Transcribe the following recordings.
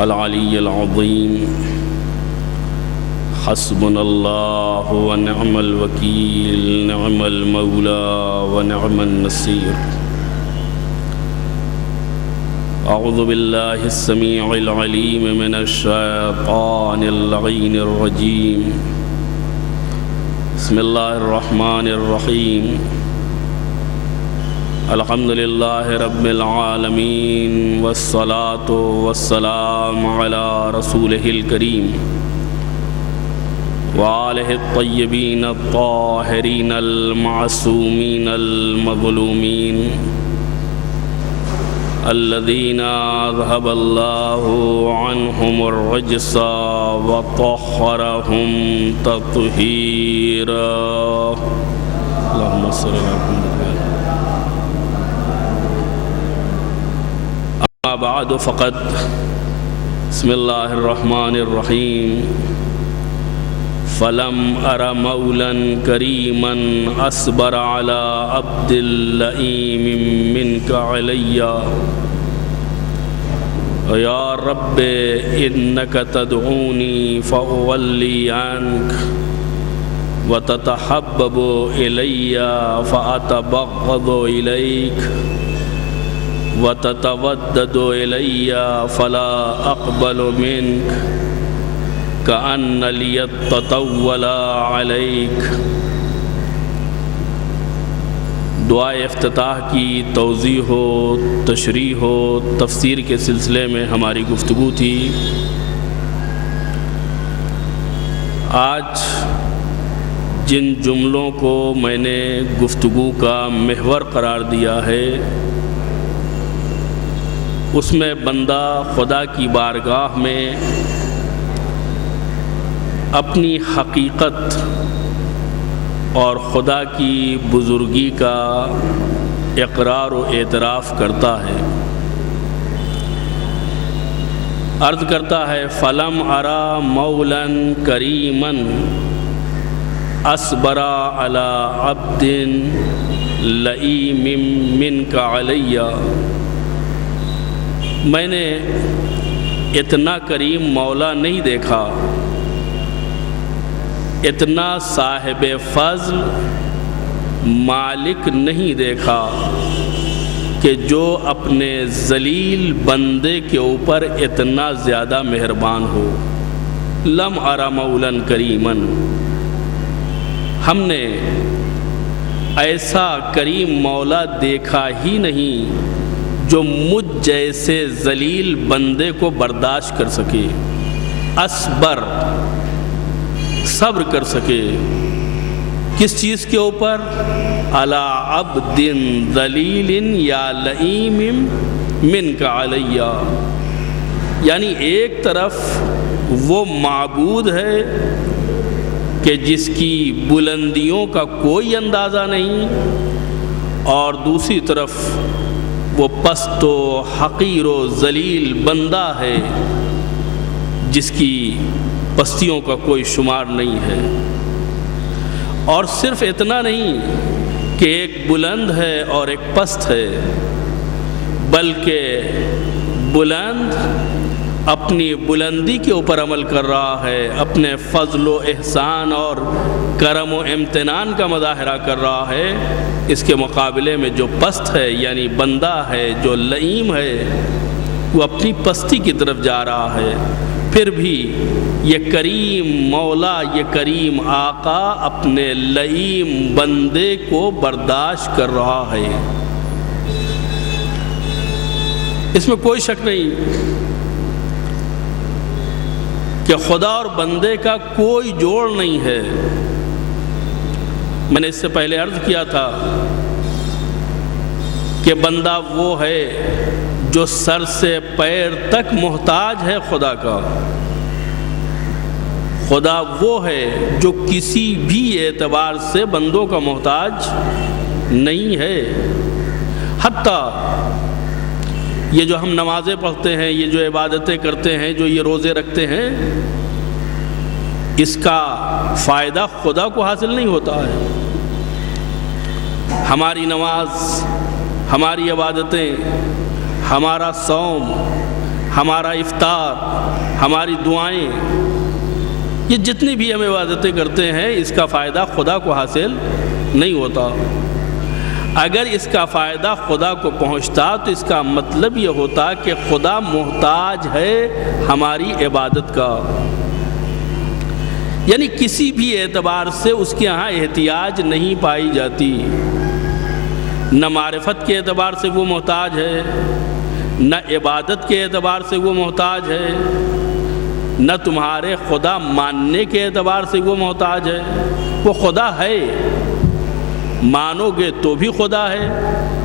العلی العظیم حسبنا اللہ ونعم الوکیل نعم المولا ونعم النصیر اعوذ باللہ السمیع العلیم من الشیطان اللعین الرجیم بسم اللہ الرحمن الرحیم الحمد للہ رب العالمین والصلاة والسلام علی رسولہ الکریم وآلہ الطیبین الطاہرین المعصومین المظلومین الذین اذهب اللہ عنہم الرجس وطہرہم تطہیرا اللہم صل علی محمد اما بعد فقد بسم اللہ الرحمن الرحیم فلم ار مولا کریما اصبر على عبد اللئیم منك علی یا رب انک تدعونی فاولی عنک وتتحبب الی فاتبغض الیک وتتودد الی فلا اقبل منک کأن لیتطول علیک۔ دعائے افتتاح کی توضیح و تشریح و تفسیر کے سلسلے میں ہماری گفتگو تھی۔ آج جن جملوں کو میں نے گفتگو کا محور قرار دیا ہے اس میں بندہ خدا کی بارگاہ میں اپنی حقیقت اور خدا کی بزرگی کا اقرار و اعتراف کرتا ہے، عرض کرتا ہے فلم ارا مولا کریما اصبر علی عبد لئیم منک علی۔ میں نے اتنا کریم مولا نہیں دیکھا، اتنا صاحب فضل مالک نہیں دیکھا کہ جو اپنے ذلیل بندے کے اوپر اتنا زیادہ مہربان ہو۔ لم ارى مولا کریما، ہم نے ایسا کریم مولا دیکھا ہی نہیں جو مجھ جیسے ذلیل بندے کو برداشت کر سکے، اصبر صبر کر سکے۔ کس چیز کے اوپر؟ علی عبد ذلیل یا لئیم منک علی، یعنی ایک طرف وہ معبود ہے کہ جس کی بلندیوں کا کوئی اندازہ نہیں، اور دوسری طرف وہ پست و حقیر و ذلیل بندہ ہے جس کی پستیوں کا کوئی شمار نہیں ہے۔ اور صرف اتنا نہیں کہ ایک بلند ہے اور ایک پست ہے، بلکہ بلند اپنی بلندی کے اوپر عمل کر رہا ہے، اپنے فضل و احسان اور کرم و امتنان کا مظاہرہ کر رہا ہے۔ اس کے مقابلے میں جو پست ہے یعنی بندہ ہے، جو لئیم ہے، وہ اپنی پستی کی طرف جا رہا ہے۔ پھر بھی یہ کریم مولا، یہ کریم آقا اپنے لئیم بندے کو برداشت کر رہا ہے، اس میں کوئی شک نہیں کہ خدا اور بندے کا کوئی جوڑ نہیں ہے۔ میں نے اس سے پہلے عرض کیا تھا کہ بندہ وہ ہے جو سر سے پیر تک محتاج ہے خدا کا، خدا وہ ہے جو کسی بھی اعتبار سے بندوں کا محتاج نہیں ہے۔ حتیٰ یہ جو ہم نمازیں پڑھتے ہیں، یہ جو عبادتیں کرتے ہیں، جو یہ روزے رکھتے ہیں، اس کا فائدہ خدا کو حاصل نہیں ہوتا ہے۔ ہماری نماز، ہماری عبادتیں، ہمارا صوم، ہمارا افطار، ہماری دعائیں، یہ جتنی بھی ہم عبادتیں کرتے ہیں اس کا فائدہ خدا کو حاصل نہیں ہوتا۔ اگر اس کا فائدہ خدا کو پہنچتا تو اس کا مطلب یہ ہوتا کہ خدا محتاج ہے ہماری عبادت کا، یعنی کسی بھی اعتبار سے اس کے ہاں احتیاج نہیں پائی جاتی، نہ معرفت کے اعتبار سے وہ محتاج ہے، نہ عبادت کے اعتبار سے وہ محتاج ہے، نہ تمہارے خدا ماننے کے اعتبار سے وہ محتاج ہے۔ وہ خدا ہے، مانو گے تو بھی خدا ہے،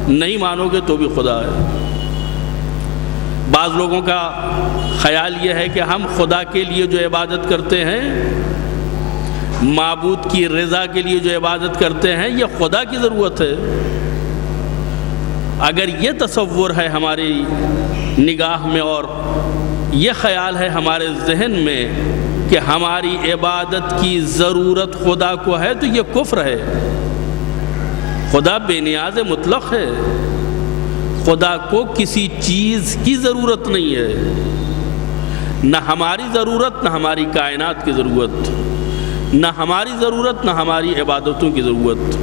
نہیں مانو گے تو بھی خدا ہے۔ بعض لوگوں کا خیال یہ ہے کہ ہم خدا کے لیے جو عبادت کرتے ہیں، معبود کی رضا کے لیے جو عبادت کرتے ہیں، یہ خدا کی ضرورت ہے۔ اگر یہ تصور ہے ہماری نگاہ میں اور یہ خیال ہے ہمارے ذہن میں کہ ہماری عبادت کی ضرورت خدا کو ہے تو یہ کفر ہے۔ خدا بے نیاز مطلق ہے، خدا کو کسی چیز کی ضرورت نہیں ہے، نہ ہماری ضرورت، نہ ہماری کائنات کی ضرورت، نہ ہماری ضرورت، نہ ہماری عبادتوں کی ضرورت،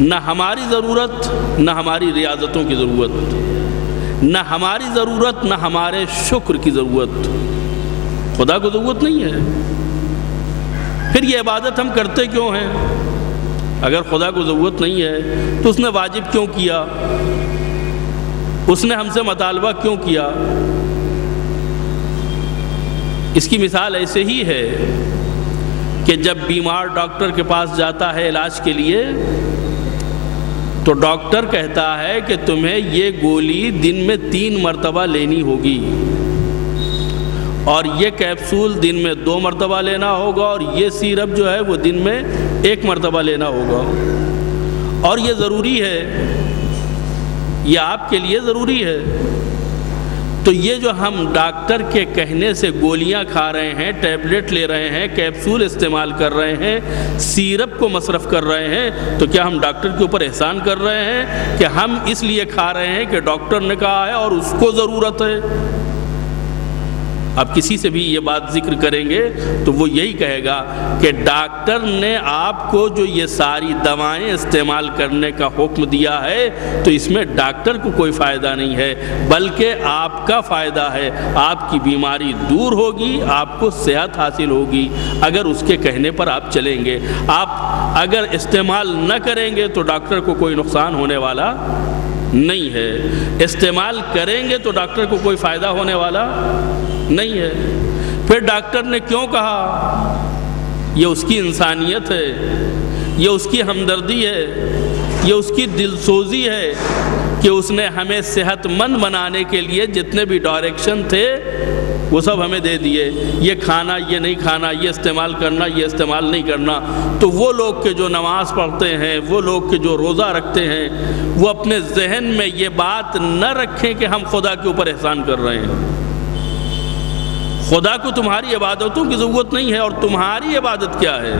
نہ ہماری ضرورت، نہ ہماری ریاضتوں کی ضرورت، نہ ہماری ضرورت، نہ ہمارے شکر کی ضرورت۔ خدا کو ضرورت نہیں ہے، پھر یہ عبادت ہم کرتے کیوں ہیں؟ اگر خدا کو ضرورت نہیں ہے تو اس نے واجب کیوں کیا؟ اس نے ہم سے مطالبہ کیوں کیا؟ اس کی مثال ایسے ہی ہے کہ جب بیمار ڈاکٹر کے پاس جاتا ہے علاج کے لیے تو ڈاکٹر کہتا ہے کہ تمہیں یہ گولی دن میں 3 مرتبہ لینی ہوگی، اور یہ کیپسول دن میں 2 مرتبہ لینا ہوگا، اور یہ سیرپ جو ہے وہ دن میں 1 مرتبہ لینا ہوگا، اور یہ ضروری ہے، یہ آپ کے لیے ضروری ہے۔ تو یہ جو ہم ڈاکٹر کے کہنے سے گولیاں کھا رہے ہیں، ٹیبلٹ لے رہے ہیں، کیپسول استعمال کر رہے ہیں، سیرپ کو مصرف کر رہے ہیں، تو کیا ہم ڈاکٹر کے اوپر احسان کر رہے ہیں کہ ہم اس لیے کھا رہے ہیں کہ ڈاکٹر نے کہا ہے اور اس کو ضرورت ہے؟ آپ کسی سے بھی یہ بات ذکر کریں گے تو وہ یہی کہے گا کہ ڈاکٹر نے آپ کو جو یہ ساری دوائیں استعمال کرنے کا حکم دیا ہے تو اس میں ڈاکٹر کو کوئی فائدہ نہیں ہے، بلکہ آپ کا فائدہ ہے، آپ کی بیماری دور ہوگی، آپ کو صحت حاصل ہوگی اگر اس کے کہنے پر آپ چلیں گے۔ آپ اگر استعمال نہ کریں گے تو ڈاکٹر کو کوئی نقصان ہونے والا نہیں ہے، استعمال کریں گے تو ڈاکٹر کو کوئی فائدہ ہونے والا نہیں ہے۔ پھر ڈاکٹر نے کیوں کہا؟ یہ اس کی انسانیت ہے، یہ اس کی ہمدردی ہے، یہ اس کی دلسوزی ہے کہ اس نے ہمیں صحت مند بنانے کے لیے جتنے بھی ڈائریکشن تھے وہ سب ہمیں دے دیے، یہ کھانا، یہ نہیں کھانا، یہ استعمال کرنا، یہ استعمال نہیں کرنا۔ تو وہ لوگ کہ جو نماز پڑھتے ہیں، وہ لوگ کہ جو روزہ رکھتے ہیں، وہ اپنے ذہن میں یہ بات نہ رکھیں کہ ہم خدا کے اوپر احسان کر رہے ہیں۔ خدا کو تمہاری عبادتوں کی ضرورت نہیں ہے، اور تمہاری عبادت کیا ہے؟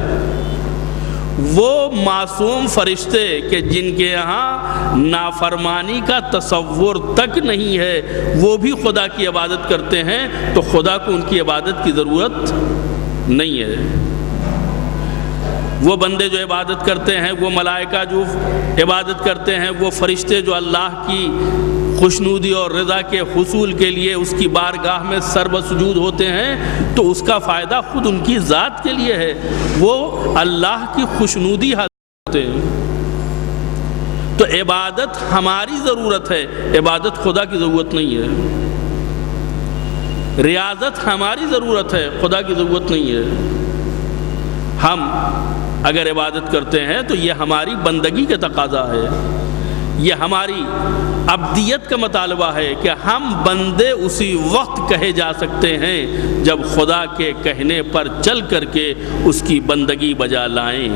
وہ معصوم فرشتے کہ جن کے یہاں نافرمانی کا تصور تک نہیں ہے، وہ بھی خدا کی عبادت کرتے ہیں، تو خدا کو ان کی عبادت کی ضرورت نہیں ہے۔ وہ بندے جو عبادت کرتے ہیں، وہ ملائکہ جو عبادت کرتے ہیں، وہ فرشتے جو اللہ کی خوشنودی اور رضا کے حصول کے لیے اس کی بارگاہ میں سر بسجود ہوتے ہیں، تو اس کا فائدہ خود ان کی ذات کے لیے ہے، وہ اللہ کی خوشنودی حاصل ہوتے ہیں۔ تو عبادت ہماری ضرورت ہے، عبادت خدا کی ضرورت نہیں ہے۔ ریاضت ہماری ضرورت ہے، خدا کی ضرورت نہیں ہے۔ ہم اگر عبادت کرتے ہیں تو یہ ہماری بندگی کا تقاضا ہے، یہ ہماری عبدیت کا مطالبہ ہے کہ ہم بندے اسی وقت کہے جا سکتے ہیں جب خدا کے کہنے پر چل کر کے اس کی بندگی بجا لائیں،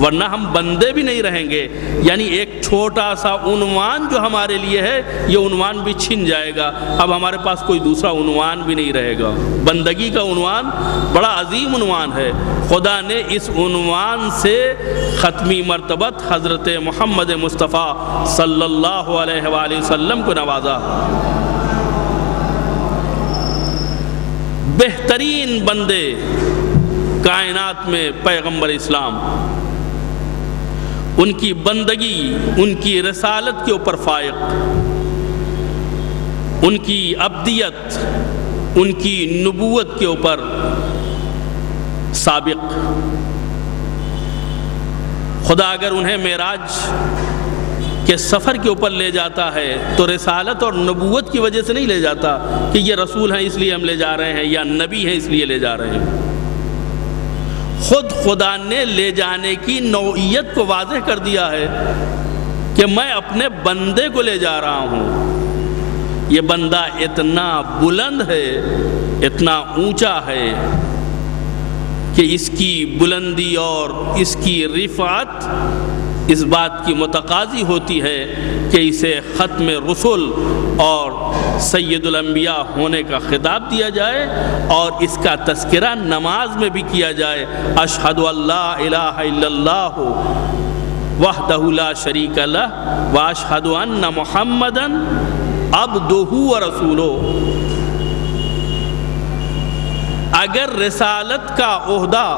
ورنہ ہم بندے بھی نہیں رہیں گے۔ یعنی ایک چھوٹا سا عنوان جو ہمارے لیے ہے، یہ عنوان بھی چھن جائے گا، اب ہمارے پاس کوئی دوسرا عنوان بھی نہیں رہے گا۔ بندگی کا عنوان بڑا عظیم عنوان ہے، خدا نے اس عنوان سے ختمی مرتبت حضرت محمد مصطفیٰ صلی اللہ علیہ وآلہ وسلم کو نوازا۔ بہترین بندے کائنات میں پیغمبر اسلام، ان کی بندگی، ان کی رسالت کے اوپر فائق، ان کی ابدیت، ان کی نبوت کے اوپر سابق۔ خدا اگر انہیں معراج کے سفر کے اوپر لے جاتا ہے تو رسالت اور نبوت کی وجہ سے نہیں لے جاتا کہ یہ رسول ہیں اس لیے ہم لے جا رہے ہیں یا نبی ہیں اس لیے لے جا رہے ہیں۔ خود خدا نے لے جانے کی نوعیت کو واضح کر دیا ہے کہ میں اپنے بندے کو لے جا رہا ہوں۔ یہ بندہ اتنا بلند ہے، اتنا اونچا ہے کہ اس کی بلندی اور اس کی رفعت اس بات کی متقاضی ہوتی ہے کہ اسے ختم رسل اور سید الانبیاء ہونے کا خطاب دیا جائے، اور اس کا تذکرہ نماز میں بھی کیا جائے، اشہد ان لا الہ الا اللہ وحدہ لا شریک لہ واشہد ان محمدا عبدہ ورسولہ۔ اگر رسالت کا عہدہ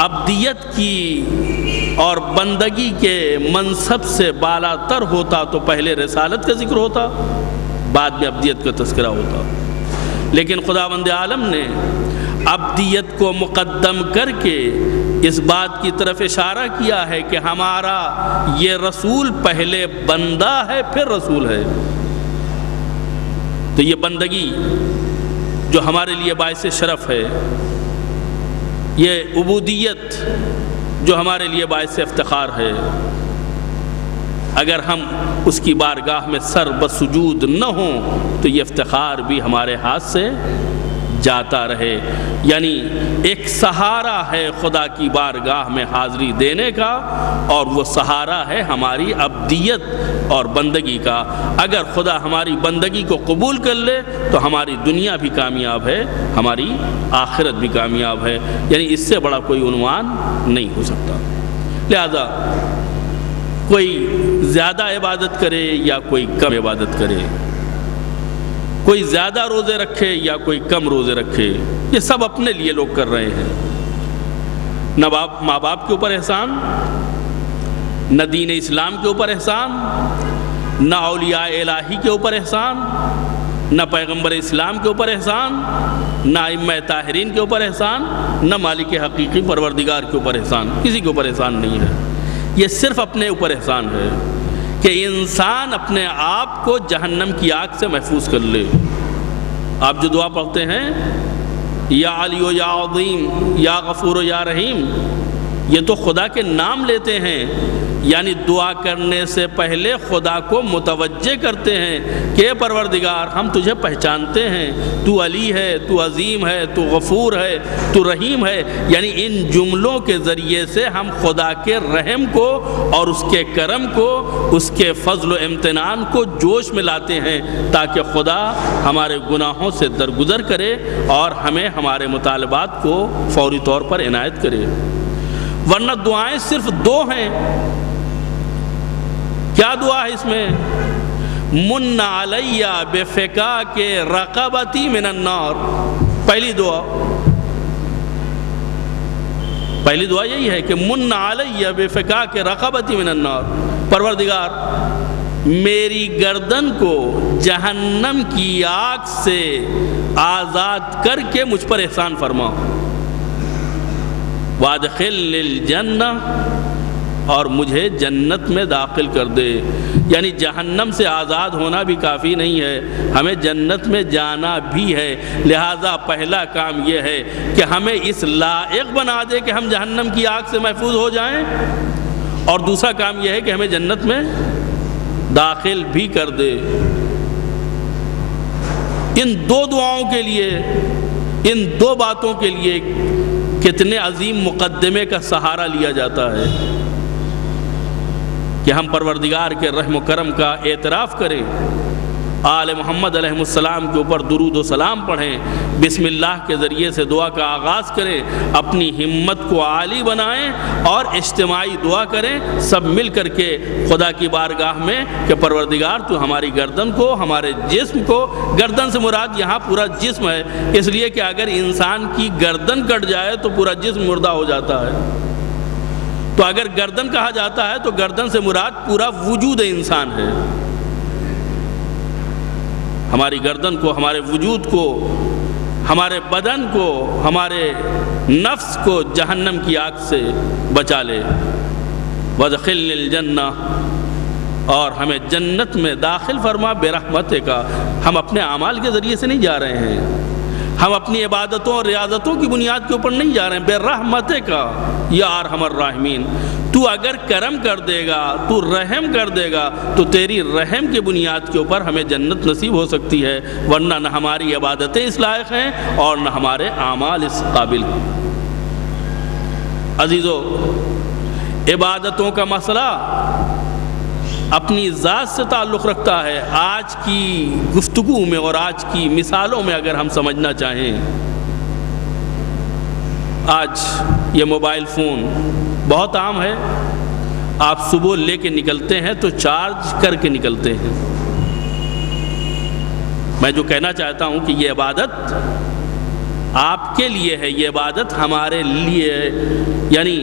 ابدیت کی اور بندگی کے منصب سے بالا تر ہوتا تو پہلے رسالت کا ذکر ہوتا، بعد میں ابدیت کا تذکرہ ہوتا، لیکن خداوند عالم نے ابدیت کو مقدم کر کے اس بات کی طرف اشارہ کیا ہے کہ ہمارا یہ رسول پہلے بندہ ہے پھر رسول ہے۔ تو یہ بندگی جو ہمارے لیے باعث شرف ہے، یہ عبودیت جو ہمارے لیے باعث افتخار ہے، اگر ہم اس کی بارگاہ میں سر بسجود نہ ہوں تو یہ افتخار بھی ہمارے ہاتھ سے جاتا رہے۔ یعنی ایک سہارا ہے خدا کی بارگاہ میں حاضری دینے کا، اور وہ سہارا ہے ہماری ابدیت اور بندگی کا۔ اگر خدا ہماری بندگی کو قبول کر لے تو ہماری دنیا بھی کامیاب ہے، ہماری آخرت بھی کامیاب ہے، یعنی اس سے بڑا کوئی عنوان نہیں ہو سکتا۔ لہذا کوئی زیادہ عبادت کرے یا کوئی کم عبادت کرے، کوئی زیادہ روزے رکھے یا کوئی کم روزے رکھے، یہ سب اپنے لیے لوگ کر رہے ہیں۔ نہ ماں باپ کے اوپر احسان، نہ دین اسلام کے اوپر احسان، نہ اولیاء الہی کے اوپر احسان، نہ پیغمبر اسلام کے اوپر احسان، نہ ائمہ طاہرین کے اوپر احسان، نہ مالک حقیقی پروردگار کے اوپر احسان، کسی کے اوپر احسان نہیں ہے۔ یہ صرف اپنے اوپر احسان ہے کہ انسان اپنے آپ کو جہنم کی آگ سے محفوظ کر لے۔ آپ جو دعا پڑھتے ہیں یا علی و یا عظیم یا غفور و یا رحیم، یہ تو خدا کے نام لیتے ہیں، یعنی دعا کرنے سے پہلے خدا کو متوجہ کرتے ہیں کہ اے پروردگار ہم تجھے پہچانتے ہیں، تو علی ہے، تو عظیم ہے، تو غفور ہے، تو رحیم ہے۔ یعنی ان جملوں کے ذریعے سے ہم خدا کے رحم کو اور اس کے کرم کو، اس کے فضل و امتنان کو جوش میں لاتے ہیں، تاکہ خدا ہمارے گناہوں سے درگزر کرے اور ہمیں ہمارے مطالبات کو فوری طور پر عنایت کرے۔ ورنہ دعائیں صرف دو ہیں۔ کیا دعا ہے اس میں؟ من علی بفکاک رقبتی من النار، پہلی دعا یہی ہے کہ من علی بفکاک رقبتی من النار، پروردگار میری گردن کو جہنم کی آگ سے آزاد کر کے مجھ پر احسان فرما، وادخلنی الجنہ، اور مجھے جنت میں داخل کر دے۔ یعنی جہنم سے آزاد ہونا بھی کافی نہیں ہے، ہمیں جنت میں جانا بھی ہے۔ لہٰذا پہلا کام یہ ہے کہ ہمیں اس لائق بنا دے کہ ہم جہنم کی آگ سے محفوظ ہو جائیں، اور دوسرا کام یہ ہے کہ ہمیں جنت میں داخل بھی کر دے۔ ان دو دعاؤں کے لیے، ان دو باتوں کے لیے کتنے عظیم مقدمے کا سہارا لیا جاتا ہے کہ ہم پروردگار کے رحم و کرم کا اعتراف کریں آل محمد علیہ السلام کے اوپر درود و سلام پڑھیں، بسم اللہ کے ذریعے سے دعا کا آغاز کریں، اپنی ہمت کو عالی بنائیں اور اجتماعی دعا کریں سب مل کر کے خدا کی بارگاہ میں کہ پروردگار تو ہماری گردن کو، ہمارے جسم کو، گردن سے مراد یہاں پورا جسم ہے، اس لیے کہ اگر انسان کی گردن کٹ جائے تو پورا جسم مردہ ہو جاتا ہے، تو اگر گردن کہا جاتا ہے تو گردن سے مراد پورا وجود انسان ہے۔ ہماری گردن کو، ہمارے وجود کو، ہمارے بدن کو، ہمارے نفس کو جہنم کی آگ سے بچا لے۔ وَادْخِلْنِي الْجَنَّةَ، اور ہمیں جنت میں داخل فرما بِرَحْمَتِكَ۔ ہم اپنے اعمال کے ذریعے سے نہیں جا رہے ہیں، ہم اپنی عبادتوں اور ریاضتوں کی بنیاد کے اوپر نہیں جا رہے ہیں، بِرَحْمَتِكَ یا ارحم الراحمین۔ تو اگر کرم کر دے گا، تو رحم کر دے گا، تو تیری رحم کی بنیاد کے اوپر ہمیں جنت نصیب ہو سکتی ہے، ورنہ نہ ہماری عبادتیں اس لائق ہیں اور نہ ہمارے اعمال اس قابل ہیں۔ عزیزو، عبادتوں کا مسئلہ اپنی ذات سے تعلق رکھتا ہے۔ آج کی گفتگو میں اور آج کی مثالوں میں اگر ہم سمجھنا چاہیں، آج یہ موبائل فون بہت عام ہے، آپ صبح لے کے نکلتے ہیں تو چارج کر کے نکلتے ہیں۔ میں جو کہنا چاہتا ہوں کہ یہ عبادت آپ کے لیے ہے، یہ عبادت ہمارے لیے ہے، یعنی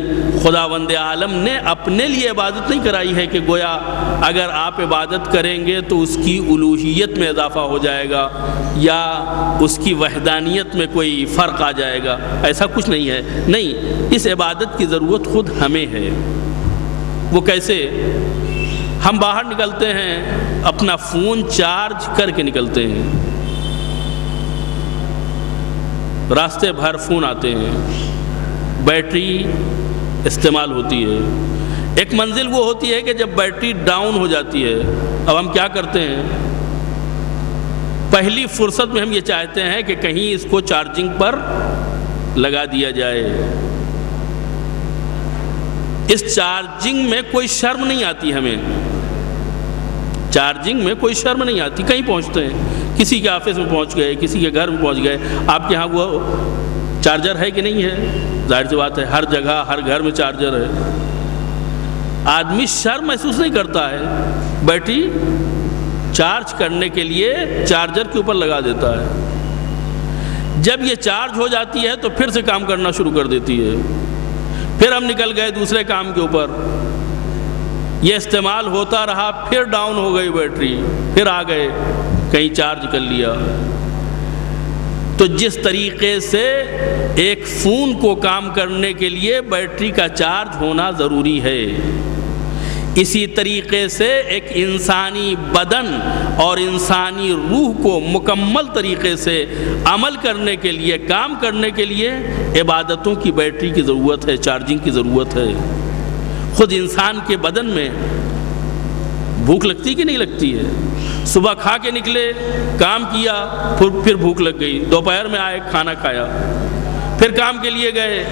خداوند عالم نے اپنے لیے عبادت نہیں کرائی ہے کہ گویا اگر آپ عبادت کریں گے تو اس کی الوہیت میں اضافہ ہو جائے گا یا اس کی وحدانیت میں کوئی فرق آ جائے گا، ایسا کچھ نہیں ہے۔ نہیں، اس عبادت کی ضرورت خود ہمیں ہے۔ وہ کیسے؟ ہم باہر نکلتے ہیں، اپنا فون چارج کر کے نکلتے ہیں، راستے بھر فون آتے ہیں، بیٹری استعمال ہوتی ہے۔ ایک منزل وہ ہوتی ہے کہ جب بیٹری ڈاؤن ہو جاتی ہے، اب ہم کیا کرتے ہیں؟ پہلی فرصت میں ہم یہ چاہتے ہیں کہ کہیں اس کو چارجنگ پر لگا دیا جائے۔ اس چارجنگ میں کوئی شرم نہیں آتی، ہمیں چارجنگ میں کوئی شرم نہیں آتی۔ کہیں پہنچتے ہیں، کسی کے آفس میں پہنچ گئے، کسی کے گھر میں پہنچ گئے، آپ کے ہاں وہ چارجر ہے کہ نہیں ہے؟ ظاہر سی بات ہے، ہر جگہ ہر گھر میں چارجر ہے۔ آدمی شرم محسوس نہیں کرتا ہے، بیٹری چارج کرنے کے لیے چارجر کے اوپر لگا دیتا ہے۔ جب یہ چارج ہو جاتی ہے تو پھر سے کام کرنا شروع کر دیتی ہے، پھر ہم نکل گئے دوسرے کام کے اوپر، یہ استعمال ہوتا رہا، پھر ڈاؤن ہو گئی بیٹری، پھر آ گئے کہیں چارج کر لیا۔ تو جس طریقے سے ایک فون کو کام کرنے کے لیے بیٹری کا چارج ہونا ضروری ہے، اسی طریقے سے ایک انسانی بدن اور انسانی روح کو مکمل طریقے سے عمل کرنے کے لیے، کام کرنے کے لیے عبادتوں کی بیٹری کی ضرورت ہے، چارجنگ کی ضرورت ہے۔ خود انسان کے بدن میں بھوک لگتی کہ نہیں لگتی ہے؟ صبح کھا کے نکلے، کام کیا، پھر بھوک لگ گئی، دوپہر میں آئے کھانا کھایا، پھر کام کے لیے گئے،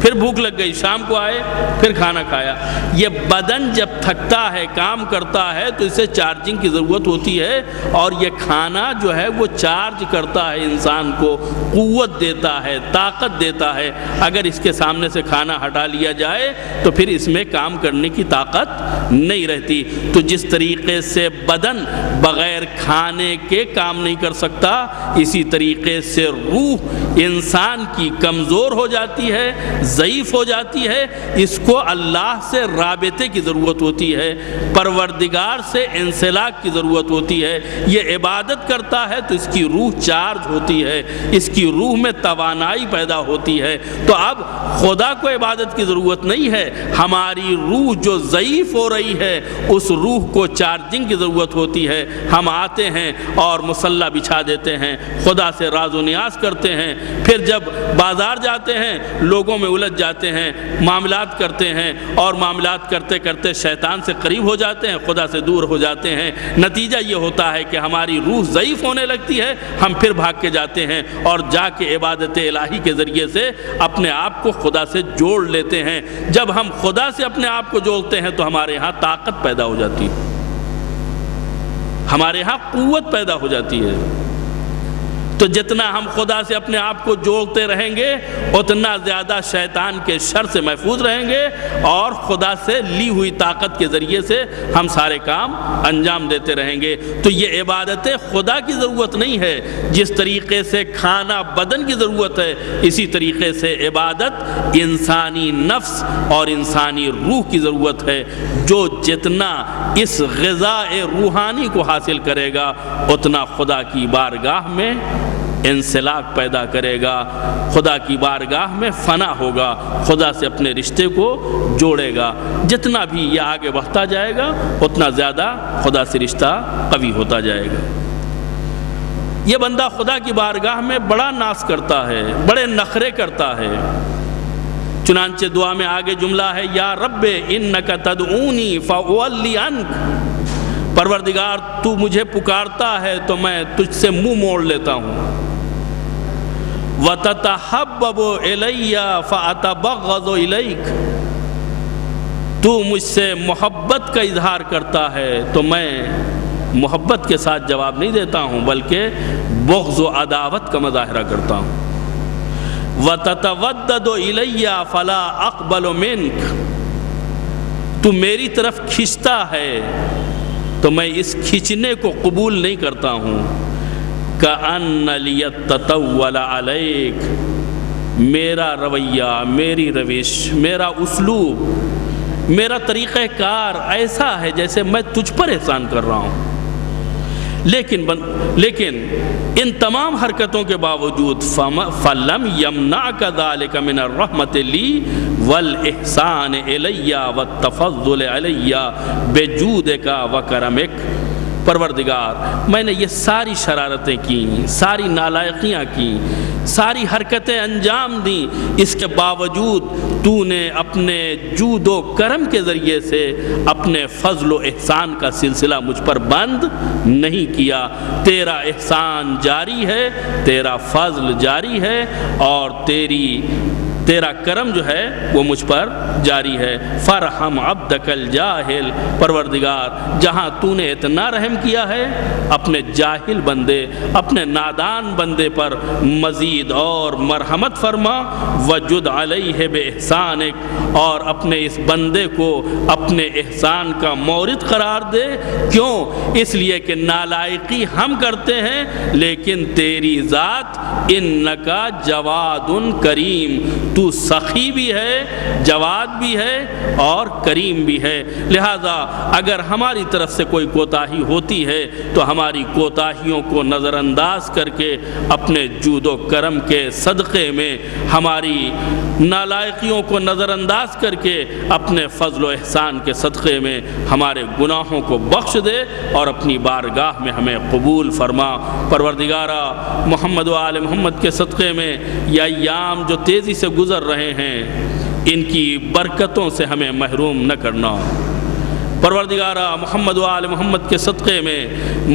پھر بھوک لگ گئی، شام کو آئے پھر کھانا کھایا۔ یہ بدن جب تھکتا ہے، کام کرتا ہے تو اسے چارجنگ کی ضرورت ہوتی ہے، اور یہ کھانا جو ہے وہ چارج کرتا ہے، انسان کو قوت دیتا ہے، طاقت دیتا ہے۔ اگر اس کے سامنے سے کھانا ہٹا لیا جائے تو پھر اس میں کام کرنے کی طاقت نہیں رہتی۔ تو جس طریقے سے بدن بغیر کھانے کے کام نہیں کر سکتا، اسی طریقے سے روح انسان کی کمزور ہو جاتی ہے، ضعیف ہو جاتی ہے، اس کو اللہ سے رابطے کی ضرورت ہوتی ہے، پروردگار سے انسلاک کی ضرورت ہوتی ہے۔ یہ عبادت کرتا ہے تو اس کی روح چارج ہوتی ہے، اس کی روح میں توانائی پیدا ہوتی ہے۔ تو اب خدا کو عبادت کی ضرورت نہیں ہے، ہماری روح جو ضعیف ہو رہی ہے اس روح کو چارجنگ کی ضرورت ہوتی ہے۔ ہم آتے ہیں اور مصلی بچھا دیتے ہیں، خدا سے راز و نیاز کرتے ہیں، پھر جب بازار جاتے ہیں لوگوں میں الجھ جاتے ہیں، معاملات کرتے ہیں، اور معاملات کرتے کرتے شیطان سے قریب ہو جاتے ہیں، خدا سے دور ہو جاتے ہیں۔ نتیجہ یہ ہوتا ہے کہ ہماری روح ضعیف ہونے لگتی ہے، ہم پھر بھاگ کے جاتے ہیں اور جا کے عبادت الہی کے ذریعے سے اپنے آپ کو خدا سے جوڑ لیتے ہیں۔ جب ہم خدا سے اپنے آپ کو جوڑتے ہیں تو ہمارے ہاں طاقت پیدا ہو جاتی ہے، ہمارے ہاں قوت پیدا ہو جاتی ہے۔ تو جتنا ہم خدا سے اپنے آپ کو جوڑتے رہیں گے اتنا زیادہ شیطان کے شر سے محفوظ رہیں گے، اور خدا سے لی ہوئی طاقت کے ذریعے سے ہم سارے کام انجام دیتے رہیں گے۔ تو یہ عبادت خدا کی ضرورت نہیں ہے، جس طریقے سے کھانا بدن کی ضرورت ہے اسی طریقے سے عبادت انسانی نفس اور انسانی روح کی ضرورت ہے۔ جو جتنا اس غذائے روحانی کو حاصل کرے گا اتنا خدا کی بارگاہ میں انسلاک پیدا کرے گا، خدا کی بارگاہ میں فنا ہوگا، خدا سے اپنے رشتے کو جوڑے گا۔ جتنا بھی یہ آگے بڑھتا جائے گا اتنا زیادہ خدا سے رشتہ قوی ہوتا جائے گا۔ یہ بندہ خدا کی بارگاہ میں بڑا ناز کرتا ہے، بڑے نخرے کرتا ہے، چنانچہ دعا میں آگے جملہ ہے یا رب انک تدعونی فاولی عنک، پروردگار تو مجھے پکارتا ہے تو میں تجھ سے منہ موڑ لیتا ہوں۔ وَتَتَحَبَّبُ إِلَيَّ فَأَتَبَغَّضُ إِلَيْكَ، تو مجھ سے محبت کا اظہار کرتا ہے تو میں محبت کے ساتھ جواب نہیں دیتا ہوں بلکہ بغض و عداوت کا مظاہرہ کرتا ہوں۔ وَتَتَوَدَّدُ إِلَيَّ فَلَا أَقْبَلُ مِنْكَ، تو میری طرف کھنچتا ہے تو میں اس کھنچنے کو قبول نہیں کرتا ہوں۔ کأن لیتطول علیک، میرا رویہ، میری روش، میرا اسلوب، میرا طریقہ کار ایسا ہے جیسے میں تجھ پر احسان کر رہا ہوں۔ لیکن ان تمام حرکتوں کے باوجود فَلَمْ يَمْنَعْكَ ذَلِكَ مِنَ الرَّحْمَةِ لِي وَالْإِحْسَانِ إِلَيَّ وَالتَّفَضُّلِ عَلَيَّ بِجُودِكَ وَكَرَمِكَ، پروردگار میں نے یہ ساری شرارتیں کی، ساری نالائقیاں کی، ساری حرکتیں انجام دیں، اس کے باوجود تو نے اپنے جود و کرم کے ذریعے سے اپنے فضل و احسان کا سلسلہ مجھ پر بند نہیں کیا۔ تیرا احسان جاری ہے، تیرا فضل جاری ہے، اور تیرا کرم جو ہے وہ مجھ پر جاری ہے۔ فرحم عبدک الجاہل، پروردگار جہاں تو نے اتنا رحم کیا ہے اپنے جاہل بندے، اپنے نادان بندے پر مزید اور مرحمت فرما۔ وجد علیہ باحسانک، اور اپنے اس بندے کو اپنے احسان کا مورد قرار دے۔ کیوں؟ اس لیے کہ نالائقی ہم کرتے ہیں لیکن تیری ذات انکا جواد کریم، تو سخی بھی ہے، جواد بھی ہے اور کریم بھی ہے۔ لہذا اگر ہماری طرف سے کوئی کوتاہی ہوتی ہے تو ہماری کوتاہیوں کو نظر انداز کر کے اپنے جود و کرم کے صدقے میں، ہماری نالائقیوں کو نظر انداز کر کے اپنے فضل و احسان کے صدقے میں ہمارے گناہوں کو بخش دے اور اپنی بارگاہ میں ہمیں قبول فرما۔ پروردگارہ محمد و آل محمد کے صدقے میں یہ ایام جو تیزی سے گزر رہے ہیں ان کی برکتوں سے ہمیں محروم نہ کرنا۔ پروردگارہ محمد و آل محمد کے صدقے میں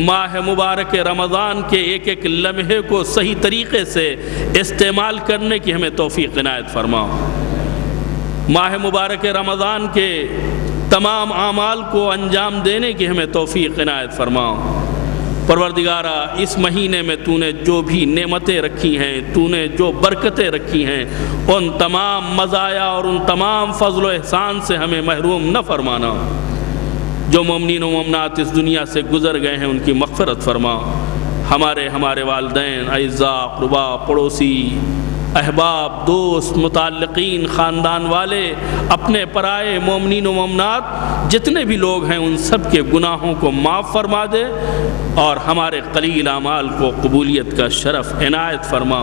ماہ مبارک رمضان کے ایک ایک لمحے کو صحیح طریقے سے استعمال کرنے کی ہمیں توفیق عنایت فرما۔ ماہ مبارک رمضان کے تمام اعمال کو انجام دینے کی ہمیں توفیق عنایت فرما۔ پروردگارہ اس مہینے میں تو نے جو بھی نعمتیں رکھی ہیں، تو نے جو برکتیں رکھی ہیں، ان تمام مزایا اور ان تمام فضل و احسان سے ہمیں محروم نہ فرمانا۔ جو مومنین و مومنات اس دنیا سے گزر گئے ہیں ان کی مغفرت فرما۔ ہمارے والدین، اعزاء، اقرباء، پڑوسی، احباب، دوست، متعلقین، خاندان والے، اپنے پرائے مومنین و مومنات جتنے بھی لوگ ہیں ان سب کے گناہوں کو معاف فرما دے اور ہمارے قلیل اعمال کو قبولیت کا شرف عنایت فرما۔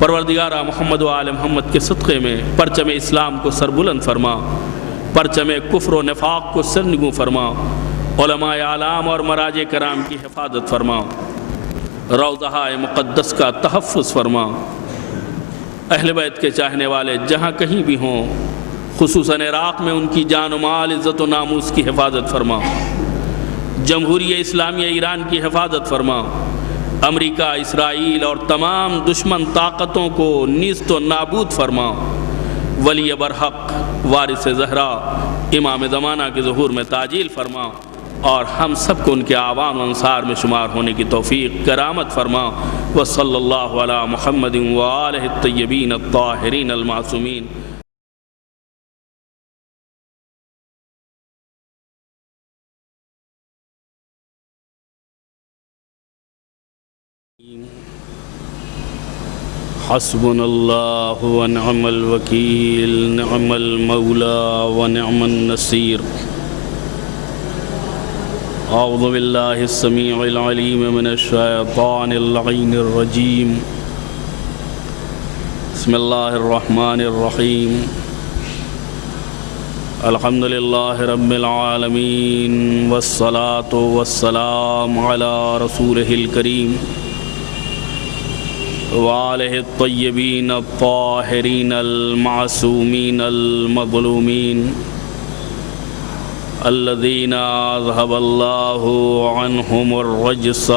پروردگارہ محمد و آل محمد کے صدقے میں پرچم اسلام کو سربلند فرما، پرچم کفر و نفاق کو سرنگوں فرما، علماء اعلام اور مراجع کرام کی حفاظت فرما، روضہ مقدس کا تحفظ فرما۔ اہل بیت کے چاہنے والے جہاں کہیں بھی ہوں، خصوصاً عراق میں ان کی جان و مال، عزت و ناموس کی حفاظت فرما۔ جمہوریہ اسلامیہ ایران کی حفاظت فرما۔ امریکہ، اسرائیل اور تمام دشمن طاقتوں کو نیست و نابود فرما۔ ولی برحق وارث زہرا امام زمانہ کے ظہور میں تعجیل فرما۔ اور ہم سب کو ان کے اعوان و انصار میں شمار ہونے کی توفیق کرامت فرما۔ وصلی اللہ علی محمد وآلہ الطیبین الطاہرین المعصومین۔ حسبنا اللہ ونعم الوکیل، نعم المولا ونعم النصیر۔ اعوذ باللہ السمیع العلیم من الشیطان اللعین الرجیم۔ بسم اللہ الرحمن الرحیم۔ الحمد للہ رب العالمین، والصلاة والسلام علی رسولہ الکریم وآلہ الطیبین الطاہرین المعصومین المظلومین الذین اذھب اللہ عنہم الرجس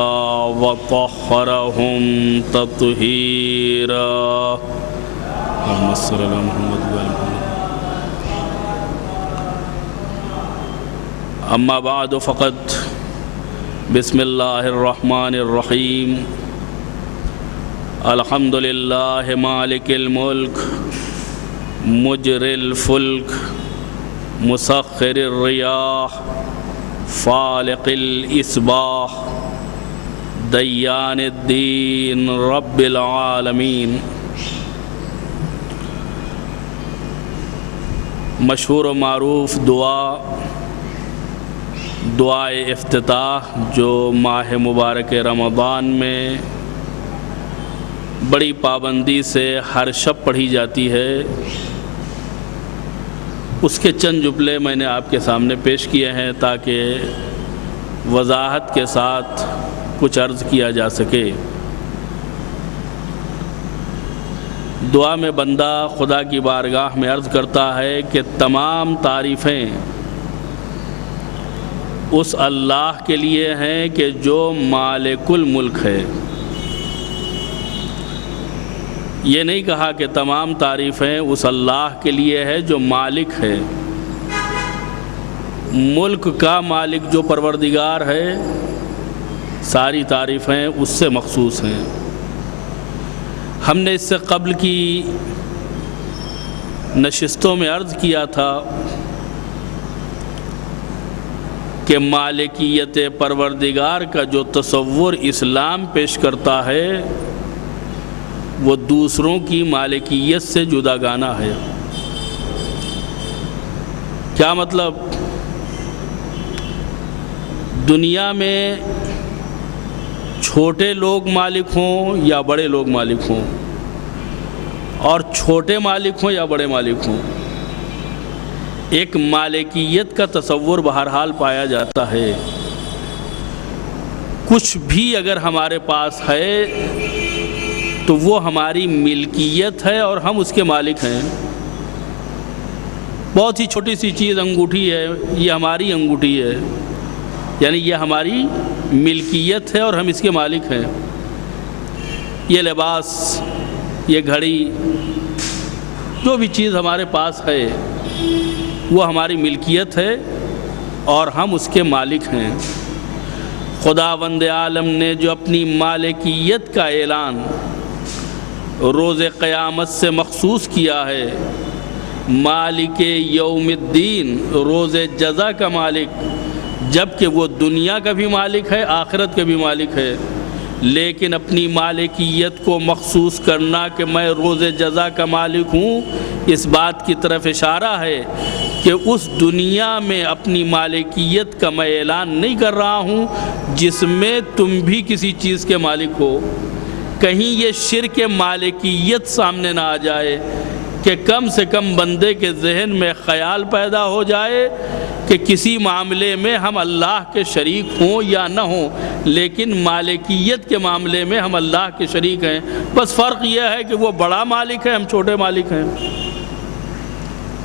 وطہرہم تطہیرا۔ اللہم صل علی محمد وآل محمد۔ اما بعد فقد بسم اللہ الرحمن الرحیم۔ الحمد للہ مالک الملک مجری الفلک مسخر الریاح فالق الاصباح دیان الدین رب العالمین۔ مشہور و معروف دعائے افتتاح جو ماہ مبارک رمضان میں بڑی پابندی سے ہر شب پڑھی جاتی ہے، اس کے چند جملے میں نے آپ کے سامنے پیش کیے ہیں تاکہ وضاحت کے ساتھ کچھ عرض کیا جا سکے۔ دعا میں بندہ خدا کی بارگاہ میں عرض کرتا ہے کہ تمام تعریفیں اس اللہ کے لیے ہیں کہ جو مالک الملک ہے۔ یہ نہیں کہا کہ تمام تعریفیں اس اللہ کے لیے ہے جو مالک ہے۔ ملک کا مالک جو پروردگار ہے، ساری تعریفیں اس سے مخصوص ہیں۔ ہم نے اس سے قبل کی نشستوں میں عرض کیا تھا کہ مالکیت پروردگار کا جو تصور اسلام پیش کرتا ہے وہ دوسروں کی مالکیت سے جدا گانا ہے۔ کیا مطلب؟ دنیا میں چھوٹے لوگ مالک ہوں یا بڑے لوگ مالک ہوں، اور چھوٹے مالک ہوں یا بڑے مالک ہوں، ایک مالکیت کا تصور بہرحال پایا جاتا ہے۔ کچھ بھی اگر ہمارے پاس ہے تو وہ ہماری ملکیت ہے اور ہم اس کے مالک ہیں۔ بہت ہی چھوٹی سی چیز انگوٹھی ہے، یہ ہماری انگوٹھی ہے، یعنی یہ ہماری ملکیت ہے اور ہم اس کے مالک ہیں۔ یہ لباس، یہ گھڑی، جو بھی چیز ہمارے پاس ہے وہ ہماری ملکیت ہے اور ہم اس کے مالک ہیں۔ خداوند عالم نے جو اپنی مالکیت کا اعلان روز قیامت سے مخصوص کیا ہے، مالک یوم الدین، روز جزا کا مالک، جبکہ وہ دنیا کا بھی مالک ہے، آخرت کا بھی مالک ہے، لیکن اپنی مالکیت کو مخصوص کرنا کہ میں روز جزا کا مالک ہوں، اس بات کی طرف اشارہ ہے کہ اس دنیا میں اپنی مالکیت کا میں اعلان نہیں کر رہا ہوں جس میں تم بھی کسی چیز کے مالک ہو۔ کہیں یہ شرک مالکیت سامنے نہ آ جائے کہ کم سے کم بندے کے ذہن میں خیال پیدا ہو جائے کہ کسی معاملے میں ہم اللہ کے شریک ہوں یا نہ ہوں، لیکن مالکیت کے معاملے میں ہم اللہ کے شریک ہیں، بس فرق یہ ہے کہ وہ بڑا مالک ہے، ہم چھوٹے مالک ہیں۔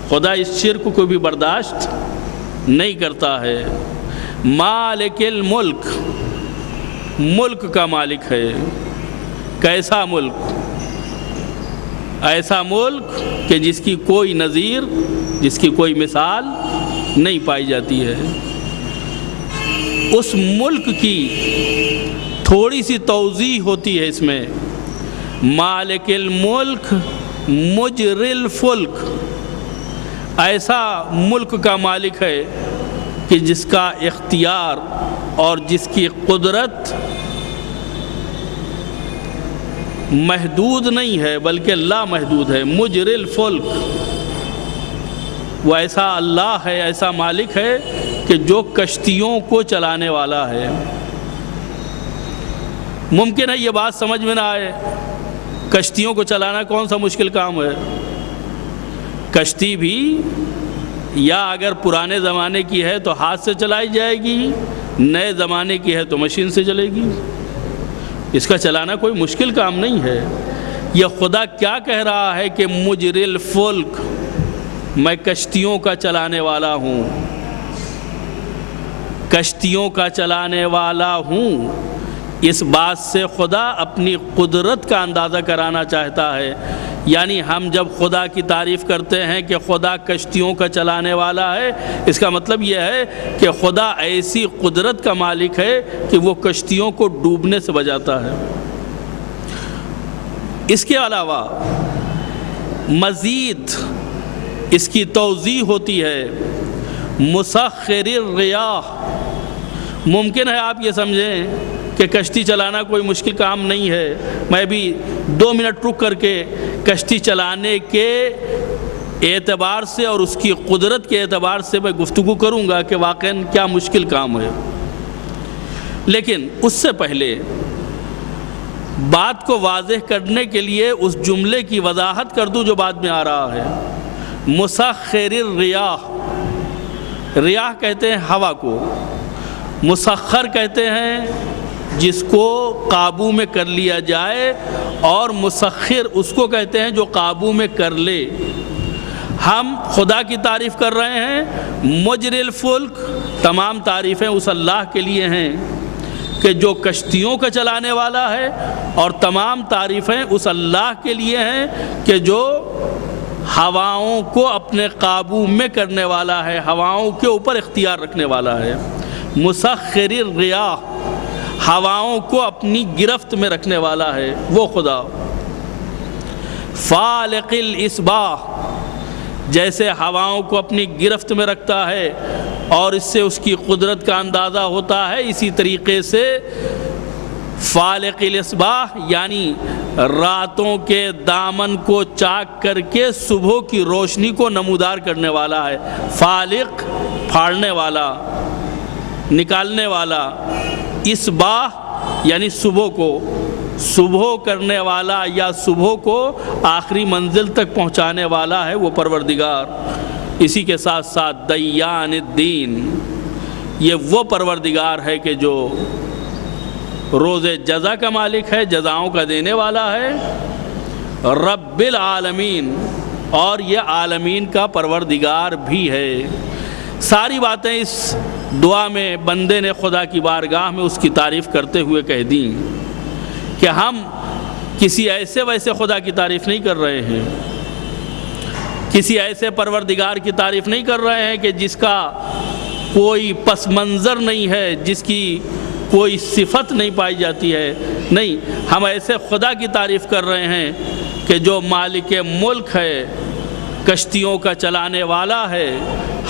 خدا اس شرک کو بھی برداشت نہیں کرتا ہے۔ مالک الملک، ملک کا مالک ہے۔ کیسا ملک؟ ایسا ملک کہ جس کی کوئی نظیر، جس کی کوئی مثال نہیں پائی جاتی ہے۔ اس ملک کی تھوڑی سی توضیح ہوتی ہے اس میں. مالک الملک مجری الفلک، ایسا ملک کا مالک ہے کہ جس کا اختیار اور جس کی قدرت محدود نہیں ہے بلکہ لامحدود ہے. مجری الفلک، وہ ایسا اللہ ہے، ایسا مالک ہے کہ جو کشتیوں کو چلانے والا ہے. ممکن ہے یہ بات سمجھ میں نہ آئے، کشتیوں کو چلانا کون سا مشکل کام ہے؟ کشتی بھی یا اگر پرانے زمانے کی ہے تو ہاتھ سے چلائی جائے گی، نئے زمانے کی ہے تو مشین سے چلے گی. اس کا چلانا کوئی مشکل کام نہیں ہے. یہ خدا کیا کہہ رہا ہے کہ مجری الفلک، میں کشتیوں کا چلانے والا ہوں، کشتیوں کا چلانے والا ہوں. اس بات سے خدا اپنی قدرت کا اندازہ کرانا چاہتا ہے. یعنی ہم جب خدا کی تعریف کرتے ہیں کہ خدا کشتیوں کا چلانے والا ہے، اس کا مطلب یہ ہے کہ خدا ایسی قدرت کا مالک ہے کہ وہ کشتیوں کو ڈوبنے سے بچاتا ہے. اس کے علاوہ مزید اس کی توضیح ہوتی ہے مسخر الریاح. ممکن ہے آپ یہ سمجھیں کہ کشتی چلانا کوئی مشکل کام نہیں ہے، میں بھی 2 منٹ رک کر کے کشتی چلانے کے اعتبار سے اور اس کی قدرت کے اعتبار سے میں گفتگو کروں گا کہ واقعاً کیا مشکل کام ہے. لیکن اس سے پہلے بات کو واضح کرنے کے لیے اس جملے کی وضاحت کر دوں جو بعد میں آ رہا ہے. مسخر الریاح، ریاح کہتے ہیں ہوا کو، مسخر کہتے ہیں جس کو قابو میں کر لیا جائے، اور مسخر اس کو کہتے ہیں جو قابو میں کر لے. ہم خدا کی تعریف کر رہے ہیں. مجری الفلک، تمام تعریفیں اس اللہ کے لیے ہیں کہ جو کشتیوں کا چلانے والا ہے، اور تمام تعریفیں اس اللہ کے لیے ہیں کہ جو ہواؤں کو اپنے قابو میں کرنے والا ہے، ہواؤں کے اوپر اختیار رکھنے والا ہے. مسخر الریاح، ہواؤں کو اپنی گرفت میں رکھنے والا ہے وہ خدا. فالق الاصباح، جیسے ہواؤں کو اپنی گرفت میں رکھتا ہے اور اس سے اس کی قدرت کا اندازہ ہوتا ہے، اسی طریقے سے فالق الاصباح یعنی راتوں کے دامن کو چاک کر کے صبح کی روشنی کو نمودار کرنے والا ہے. فالق پھاڑنے والا، نکالنے والا، اصباح یعنی صبح کو، صبح کرنے والا یا صبح کو آخری منزل تک پہنچانے والا ہے وہ پروردگار. اسی کے ساتھ ساتھ دیان الدین، یہ وہ پروردگار ہے کہ جو روز جزا کا مالک ہے، جزاؤں کا دینے والا ہے. رب العالمین، اور یہ عالمین کا پروردگار بھی ہے. ساری باتیں اس دعا میں بندے نے خدا کی بارگاہ میں اس کی تعریف کرتے ہوئے کہہ دیں کہ ہم کسی ایسے ویسے خدا کی تعریف نہیں کر رہے ہیں، کسی ایسے پروردگار کی تعریف نہیں کر رہے ہیں کہ جس کا کوئی پس منظر نہیں ہے، جس کی کوئی صفت نہیں پائی جاتی ہے. نہیں، ہم ایسے خدا کی تعریف کر رہے ہیں کہ جو مالک ملک ہے، کشتیوں کا چلانے والا ہے،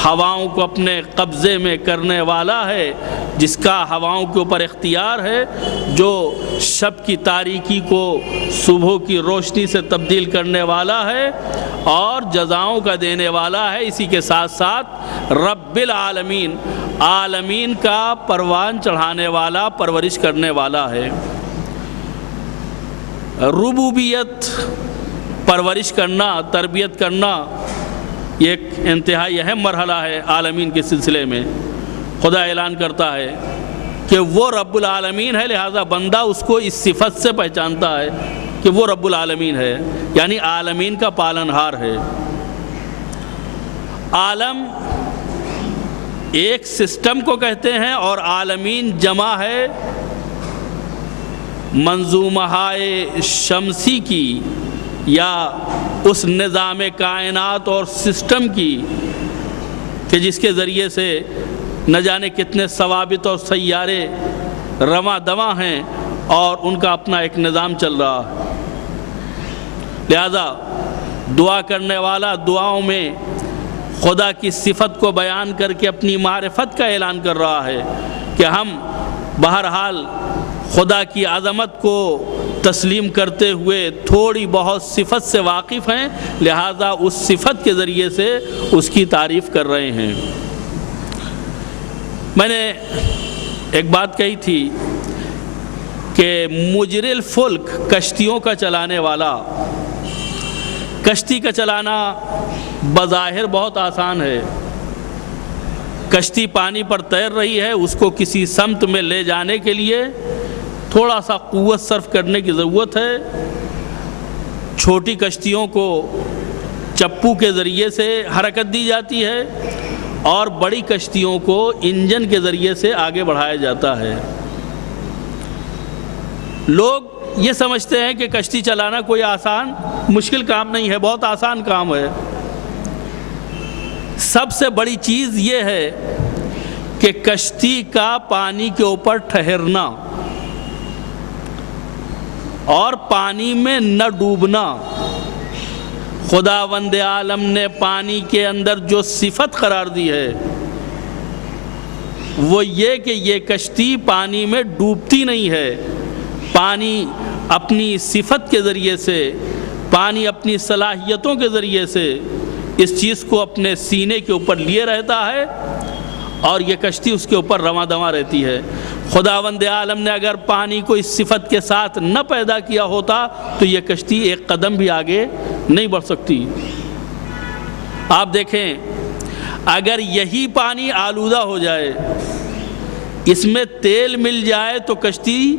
ہواؤں کو اپنے قبضے میں کرنے والا ہے، جس کا ہواؤں کے اوپر اختیار ہے، جو شب کی تاریکی کو صبح کی روشنی سے تبدیل کرنے والا ہے اور جزاؤں کا دینے والا ہے. اسی کے ساتھ ساتھ رب العالمین، عالمین کا پروان چڑھانے والا، پرورش کرنے والا ہے. ربوبیت، پرورش کرنا، تربیت کرنا، یہ ایک انتہائی اہم مرحلہ ہے عالمین کے سلسلے میں. خدا اعلان کرتا ہے کہ وہ رب العالمین ہے، لہذا بندہ اس کو اس صفت سے پہچانتا ہے کہ وہ رب العالمین ہے، یعنی عالمین کا پالنہار ہے. عالم ایک سسٹم کو کہتے ہیں اور عالمین جمع ہے منظومہ شمسی کی یا اس نظام کائنات اور سسٹم کی کہ جس کے ذریعے سے نہ جانے کتنے ثوابت اور سیارے رواں دواں ہیں اور ان کا اپنا ایک نظام چل رہا ہے۔ لہذا دعا کرنے والا دعاؤں میں خدا کی صفت کو بیان کر کے اپنی معرفت کا اعلان کر رہا ہے کہ ہم بہرحال خدا کی عظمت کو تسلیم کرتے ہوئے تھوڑی بہت صفت سے واقف ہیں، لہذا اس صفت کے ذریعے سے اس کی تعریف کر رہے ہیں۔ میں نے ایک بات کہی تھی کہ مجری الفلک، کشتیوں کا چلانے والا، کشتی کا چلانا بظاہر بہت آسان ہے۔ کشتی پانی پر تیر رہی ہے، اس کو کسی سمت میں لے جانے کے لیے تھوڑا سا قوت صرف کرنے کی ضرورت ہے۔ چھوٹی کشتیوں کو چپو کے ذریعے سے حرکت دی جاتی ہے اور بڑی کشتیوں کو انجن کے ذریعے سے آگے بڑھایا جاتا ہے۔ لوگ یہ سمجھتے ہیں کہ کشتی چلانا کوئی آسان مشکل کام نہیں ہے، بہت آسان کام ہے۔ سب سے بڑی چیز یہ ہے کہ کشتی کا پانی کے اوپر ٹھہرنا اور پانی میں نہ ڈوبنا۔ خداوند عالم نے پانی کے اندر جو صفت قرار دی ہے وہ یہ کہ یہ کشتی پانی میں ڈوبتی نہیں ہے۔ پانی اپنی صفت کے ذریعے سے، پانی اپنی صلاحیتوں کے ذریعے سے اس چیز کو اپنے سینے کے اوپر لیے رہتا ہے اور یہ کشتی اس کے اوپر رواں دواں رہتی ہے۔ خداوند عالم نے اگر پانی کو اس صفت کے ساتھ نہ پیدا کیا ہوتا تو یہ کشتی ایک قدم بھی آگے نہیں بڑھ سکتی۔ آپ دیکھیں، اگر یہی پانی آلودہ ہو جائے، اس میں تیل مل جائے تو کشتی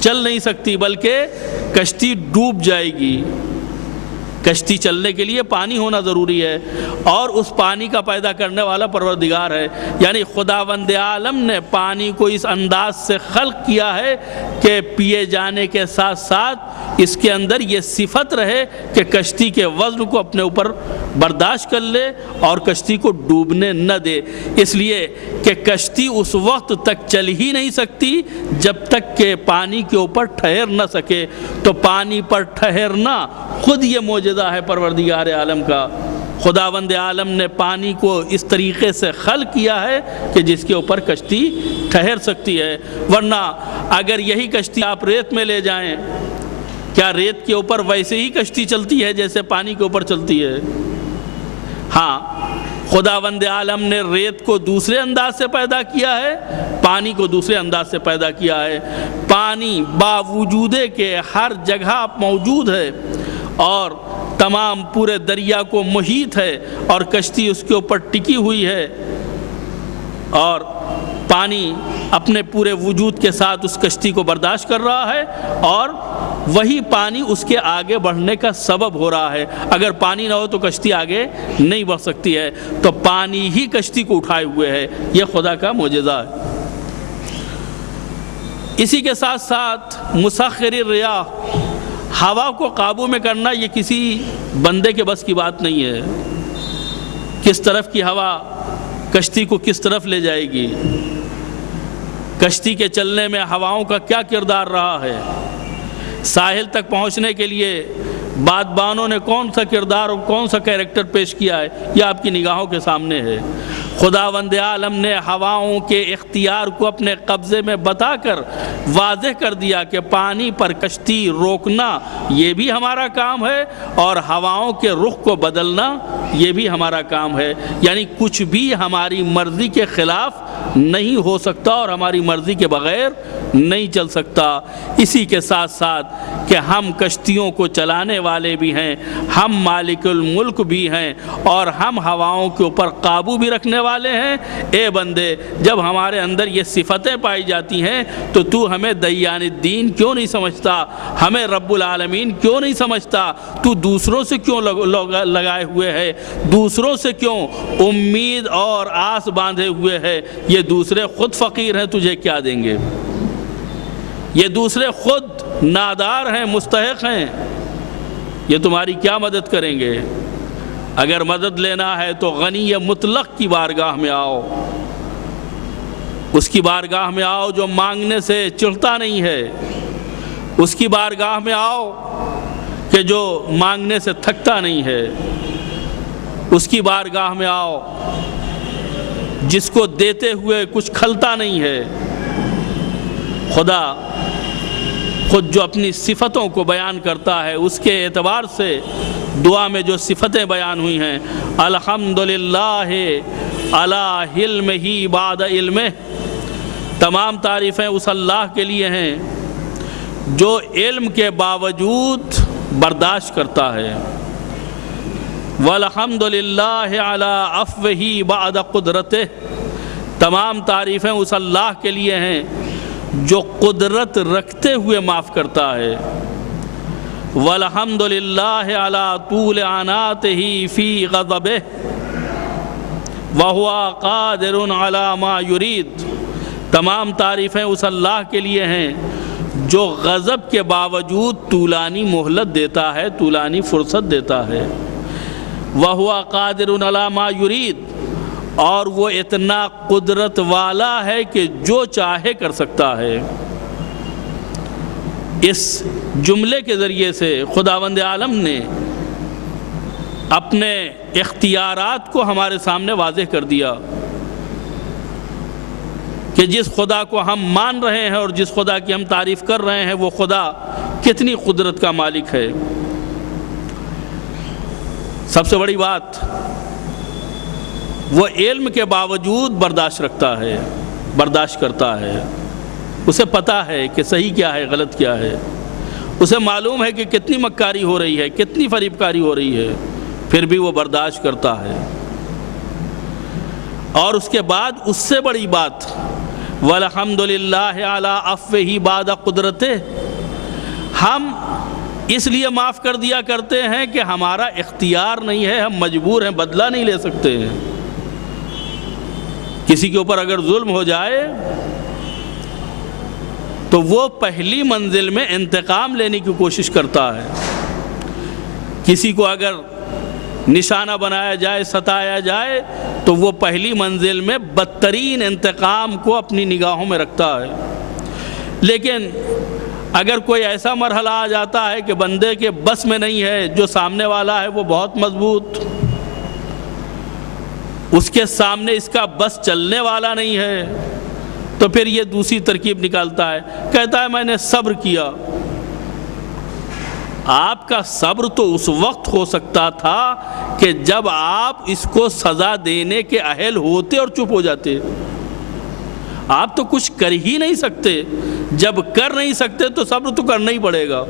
چل نہیں سکتی بلکہ کشتی ڈوب جائے گی۔ کشتی چلنے کے لیے پانی ہونا ضروری ہے اور اس پانی کا پیدا کرنے والا پروردگار ہے، یعنی خداوند عالم نے پانی کو اس انداز سے خلق کیا ہے کہ پیے جانے کے ساتھ ساتھ اس کے اندر یہ صفت رہے کہ کشتی کے وزن کو اپنے اوپر برداشت کر لے اور کشتی کو ڈوبنے نہ دے۔ اس لیے کہ کشتی اس وقت تک چل ہی نہیں سکتی جب تک کہ پانی کے اوپر ٹھہر نہ سکے۔ تو پانی پر ٹھہرنا خود یہ معجزہ ہے پروردگار عالم کا۔ خداوند عالم نے پانی کو اس طریقے سے خلق کیا ہے کہ جس کے اوپر کشتی ٹھہر سکتی ہے، ورنہ اگر یہی کشتی آپ ریت میں لے جائیں، کیا ریت کے اوپر ویسے ہی کشتی چلتی ہے جیسے پانی کے اوپر چلتی ہے؟ ہاں، خداوند عالم نے ریت کو دوسرے انداز سے پیدا کیا ہے، پانی کو دوسرے انداز سے پیدا کیا ہے۔ پانی باوجود کہ ہر جگہ موجود ہے اور تمام پورے دریا کو محیط ہے اور کشتی اس کے اوپر ٹکی ہوئی ہے، اور پانی اپنے پورے وجود کے ساتھ اس کشتی کو برداشت کر رہا ہے اور وہی پانی اس کے آگے بڑھنے کا سبب ہو رہا ہے۔ اگر پانی نہ ہو تو کشتی آگے نہیں بڑھ سکتی ہے، تو پانی ہی کشتی کو اٹھائے ہوئے ہے۔ یہ خدا کا معجزہ ہے۔ اسی کے ساتھ ساتھ مسخر الریاح، ہوا کو قابو میں کرنا یہ کسی بندے کے بس کی بات نہیں ہے۔ کس طرف کی ہوا کشتی کو کس طرف لے جائے گی، کشتی کے چلنے میں ہواؤں کا کیا کردار رہا ہے، ساحل تک پہنچنے کے لیے بادبانوں نے کون سا کردار اور کون سا کیریکٹر پیش کیا ہے، یہ آپ کی نگاہوں کے سامنے ہے۔ خداوند عالم نے ہواؤں کے اختیار کو اپنے قبضے میں بتا کر واضح کر دیا کہ پانی پر کشتی روکنا یہ بھی ہمارا کام ہے اور ہواؤں کے رخ کو بدلنا یہ بھی ہمارا کام ہے، یعنی کچھ بھی ہماری مرضی کے خلاف نہیں ہو سکتا اور ہماری مرضی کے بغیر نہیں چل سکتا۔ اسی کے ساتھ ساتھ کہ ہم کشتیوں کو چلانے والے بھی ہیں، ہم مالک الملک بھی ہیں اور ہم ہواؤں کے اوپر قابو بھی رکھنے والے ہیں۔ اے بندے، جب ہمارے اندر یہ صفتیں پائی جاتی ہیں تو تو ہمیں دیان الدین کیوں نہیں سمجھتا، ہمیں رب العالمین کیوں نہیں سمجھتا، تو دوسروں سے کیوں لگائے ہوئے ہے، دوسروں سے کیوں امید اور آس باندھے ہوئے ہے؟ یہ دوسرے خود فقیر ہیں، تجھے کیا دیں گے؟ یہ دوسرے خود نادار ہیں، مستحق ہیں، یہ تمہاری کیا مدد کریں گے؟ اگر مدد لینا ہے تو غنی مطلق کی بارگاہ میں آؤ، اس کی بارگاہ میں آؤ جو مانگنے سے چڑھتا نہیں ہے، اس کی بارگاہ میں آؤ کہ جو مانگنے سے تھکتا نہیں ہے، اس کی بارگاہ میں آؤ جس کو دیتے ہوئے کچھ کھلتا نہیں ہے۔ خدا خود جو اپنی صفتوں کو بیان کرتا ہے اس کے اعتبار سے دعا میں جو صفتیں بیان ہوئی ہیں، الحمدللہ علی علمہ بعد علمہ، تمام تعریفیں اس اللہ کے لیے ہیں جو علم کے باوجود برداشت کرتا ہے، والحمدللہ علی عفوہ بعد قدرتہ، تمام تعریفیں اس اللہ کے لیے ہیں جو قدرت رکھتے ہوئے معاف کرتا ہے، والحمدللہ علی طول عناتہ فی غضبہ وہو قادر علی ما یرید، تمام تعریفیں اس اللہ کے لیے ہیں جو غضب کے باوجود طولانی مہلت دیتا ہے، طولانی فرصت دیتا ہے، وہو قادر علی ما یرید، اور وہ اتنا قدرت والا ہے کہ جو چاہے کر سکتا ہے۔ اس جملے کے ذریعے سے خداوند عالم نے اپنے اختیارات کو ہمارے سامنے واضح کر دیا کہ جس خدا کو ہم مان رہے ہیں اور جس خدا کی ہم تعریف کر رہے ہیں وہ خدا کتنی قدرت کا مالک ہے۔ سب سے بڑی بات، وہ علم کے باوجود برداشت رکھتا ہے، برداشت کرتا ہے، اسے پتہ ہے کہ صحیح کیا ہے غلط کیا ہے، اسے معلوم ہے کہ کتنی مکاری ہو رہی ہے، کتنی فریب کاری ہو رہی ہے، پھر بھی وہ برداشت کرتا ہے۔ اور اس کے بعد اس سے بڑی بات، والحمدللہ علی عفوہ بعد قدرتہ، ہم اس لیے معاف کر دیا کرتے ہیں کہ ہمارا اختیار نہیں ہے، ہم مجبور ہیں، بدلہ نہیں لے سکتے ہیں۔ کسی کے اوپر اگر ظلم ہو جائے تو وہ پہلی منزل میں انتقام لینے کی کوشش کرتا ہے، کسی کو اگر نشانہ بنایا جائے، ستایا جائے تو وہ پہلی منزل میں بدترین انتقام کو اپنی نگاہوں میں رکھتا ہے۔ لیکن اگر کوئی ایسا مرحلہ آ جاتا ہے کہ بندے کے بس میں نہیں ہے، جو سامنے والا ہے وہ بہت مضبوط، اس کے سامنے اس کا بس چلنے والا نہیں ہے، تو پھر یہ دوسری ترکیب نکالتا ہے، کہتا ہے میں نے صبر کیا۔ آپ کا صبر تو اس وقت ہو سکتا تھا کہ جب آپ اس کو سزا دینے کے اہل ہوتے اور چپ ہو جاتے۔ آپ تو کچھ کر ہی نہیں سکتے، جب کر نہیں سکتے تو صبر تو کرنا ہی پڑے گا،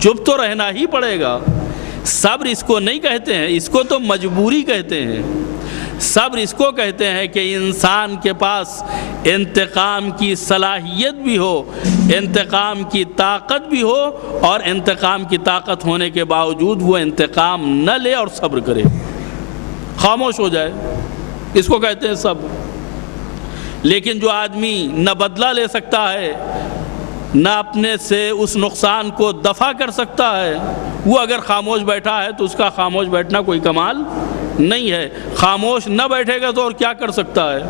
چپ تو رہنا ہی پڑے گا۔ صبر اس کو نہیں کہتے ہیں، اس کو تو مجبوری کہتے ہیں۔ صبر اس کو کہتے ہیں کہ انسان کے پاس انتقام کی صلاحیت بھی ہو، انتقام کی طاقت بھی ہو، اور انتقام کی طاقت ہونے کے باوجود وہ انتقام نہ لے اور صبر کرے، خاموش ہو جائے، اس کو کہتے ہیں صبر۔ لیکن جو آدمی نہ بدلہ لے سکتا ہے، نہ اپنے سے اس نقصان کو دفع کر سکتا ہے، وہ اگر خاموش بیٹھا ہے تو اس کا خاموش بیٹھنا کوئی کمال نہیں ہے۔ خاموش نہ بیٹھے گا تو اور کیا کر سکتا ہے؟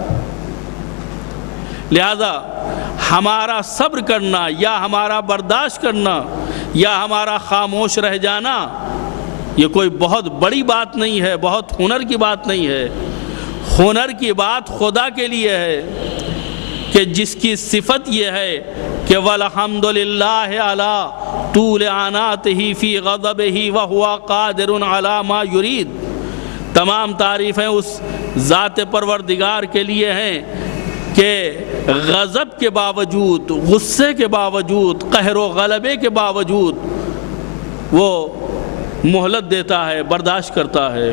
لہذا ہمارا صبر کرنا یا ہمارا برداشت کرنا یا ہمارا خاموش رہ جانا یہ کوئی بہت بڑی بات نہیں ہے، بہت ہنر کی بات نہیں ہے۔ ہنر کی بات خدا کے لیے ہے کہ جس کی صفت یہ ہے کہ والحمدللہ علی طول عناتہ فی غضبہ وہو قادر علی ما یرید، تمام تعریفیں اس ذات پروردگار کے لیے ہیں کہ غضب کے باوجود، غصے کے باوجود، قہر و غلبے کے باوجود وہ مہلت دیتا ہے، برداشت کرتا ہے،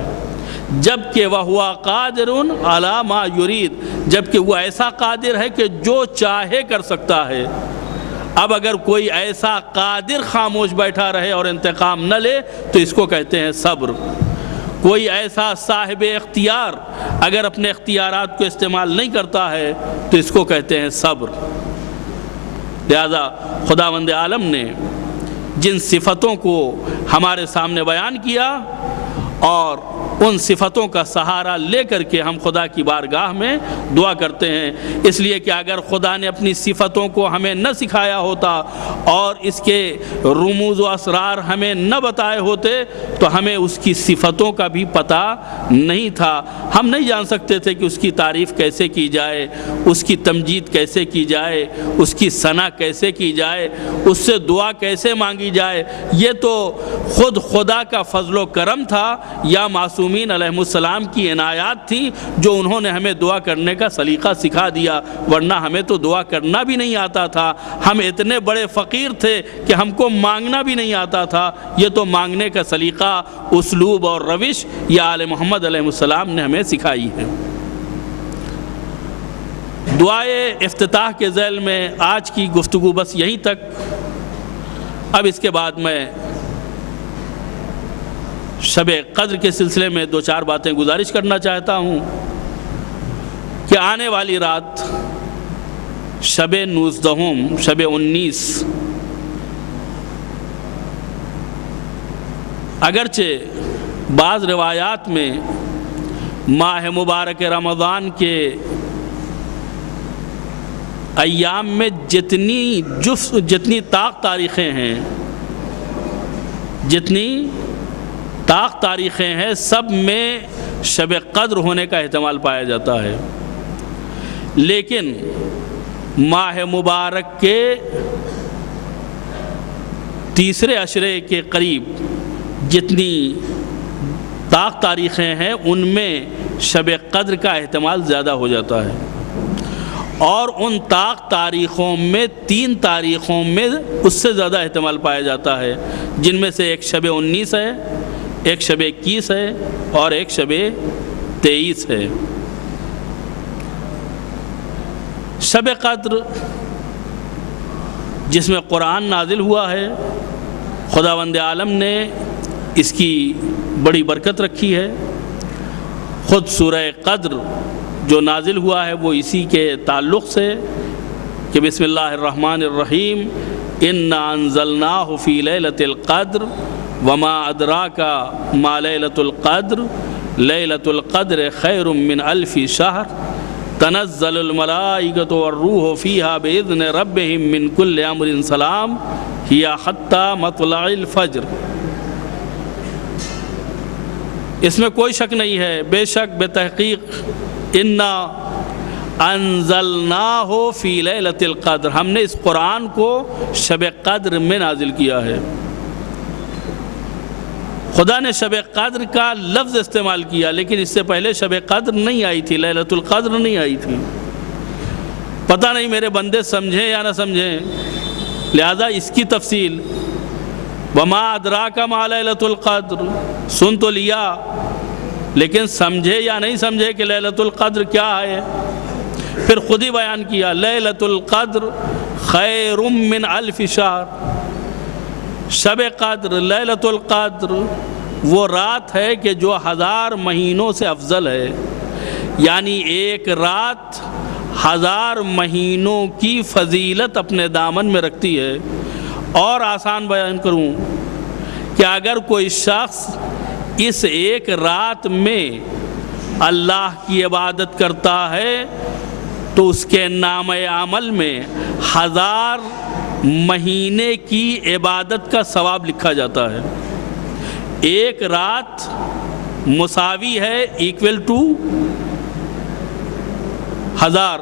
جبکہ وہو قادر علی ما یرید، جبکہ وہ ایسا قادر ہے کہ جو چاہے کر سکتا ہے۔ اب اگر کوئی ایسا قادر خاموش بیٹھا رہے اور انتقام نہ لے تو اس کو کہتے ہیں صبر۔ کوئی ایسا صاحب اختیار اگر اپنے اختیارات کو استعمال نہیں کرتا ہے تو اس کو کہتے ہیں صبر۔ لہذا خداوند عالم نے جن صفتوں کو ہمارے سامنے بیان کیا اور ان صفتوں کا سہارا لے کر کے ہم خدا کی بارگاہ میں دعا کرتے ہیں، اس لیے کہ اگر خدا نے اپنی صفتوں کو ہمیں نہ سکھایا ہوتا اور اس کے رموز و اسرار ہمیں نہ بتائے ہوتے تو ہمیں اس کی صفتوں کا بھی پتہ نہیں تھا، ہم نہیں جان سکتے تھے کہ اس کی تعریف کیسے کی جائے، اس کی تمجید کیسے کی جائے، اس کی ثنا کیسے کی جائے، اس سے دعا کیسے مانگی جائے۔ یہ تو خود خدا کا فضل و کرم تھا یا معصومین علیہ السلام کی عنایات تھی جو انہوں نے ہمیں دعا کرنے کا سلیقہ سکھا دیا، ورنہ ہمیں تو دعا کرنا بھی نہیں آتا تھا، ہم اتنے بڑے فقیر تھے کہ ہم کو مانگنا بھی نہیں آتا تھا۔ یہ تو مانگنے کا سلیقہ، اسلوب اور روش یہ آل محمد علیہ السلام نے ہمیں سکھائی ہے۔ دعائے افتتاح کے ذیل میں آج کی گفتگو بس یہیں تک۔ اب اس کے بعد میں شب قدر کے سلسلے میں دو چار باتیں گزارش کرنا چاہتا ہوں کہ آنے والی رات شب 19 شب 19 اگرچہ بعض روایات میں ماہ مبارک رمضان کے ایام میں جتنی طاق تاریخیں ہیں، سب میں شب قدر ہونے کا احتمال پایا جاتا ہے، لیکن ماہ مبارک کے تیسرے عشرے کے قریب جتنی طاق تاریخیں ہیں ان میں شب قدر کا احتمال زیادہ ہو جاتا ہے، اور ان طاق تاریخوں میں 3 تاریخوں میں اس سے زیادہ احتمال پایا جاتا ہے، جن میں سے ایک شب 19 ہے، ایک شب 21 ہے اور ایک شب 23 ہے۔ شب قدر جس میں قرآن نازل ہوا ہے، خداوند عالم نے اس کی بڑی برکت رکھی ہے۔ خود سورہ قدر جو نازل ہوا ہے وہ اسی کے تعلق سے کہ بسم اللہ الرحمن الرحیم انا انزلناہ فی لیلۃ القدر وما ادراک ما لیلۃ القدر لیلۃ القدر خیر من الف شہر تنزل الملائکۃ والروح فیہا باذن ربہم من کل امر سلام ہی حتی مطلع الفجر۔ اس میں کوئی شک نہیں ہے، بے شک بے تحقیق انا انزلناہ فی لیلۃ القدر، ہم نے اس قرآن کو شب قدر میں نازل کیا ہے۔ خدا نے شب قدر کا لفظ استعمال کیا، لیکن اس سے پہلے شب قدر نہیں آئی تھی، لیلۃ القدر نہیں آئی تھی۔ پتہ نہیں میرے بندے سمجھیں یا نہ سمجھیں، لہذا اس کی تفصیل وما ادراک ما لیلۃ القدر سن تو لیا، لیکن سمجھے یا نہیں سمجھے کہ لیلۃ القدر کیا ہے، پھر خود ہی بیان کیا لیلۃ القدر خیر من الف شہر۔ شب قدر، لیلۃ القدر وہ رات ہے کہ جو 1000 مہینوں سے افضل ہے، یعنی ایک رات 1000 مہینوں کی فضیلت اپنے دامن میں رکھتی ہے۔ اور آسان بیان کروں کہ اگر کوئی شخص اس ایک رات میں اللہ کی عبادت کرتا ہے تو اس کے نام عمل میں 1000 مہینے کی عبادت کا ثواب لکھا جاتا ہے۔ ایک رات مساوی ہے ایکول ٹو 1000،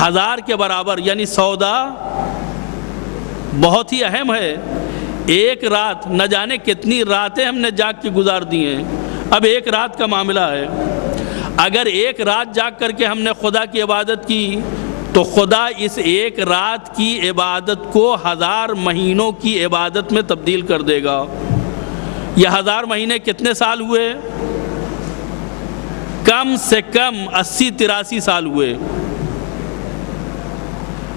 1000 کے برابر، یعنی سودا بہت ہی اہم ہے۔ ایک رات، نہ جانے کتنی راتیں ہم نے جاگ کے گزار دی ہیں، اب ایک رات کا معاملہ ہے۔ اگر ایک رات جاگ کر کے ہم نے خدا کی عبادت کی تو خدا اس ایک رات کی عبادت کو 1000 مہینوں کی عبادت میں تبدیل کر دے گا۔ یہ 1000 مہینے کتنے سال ہوئے؟ کم سے کم 80-83 سال ہوئے۔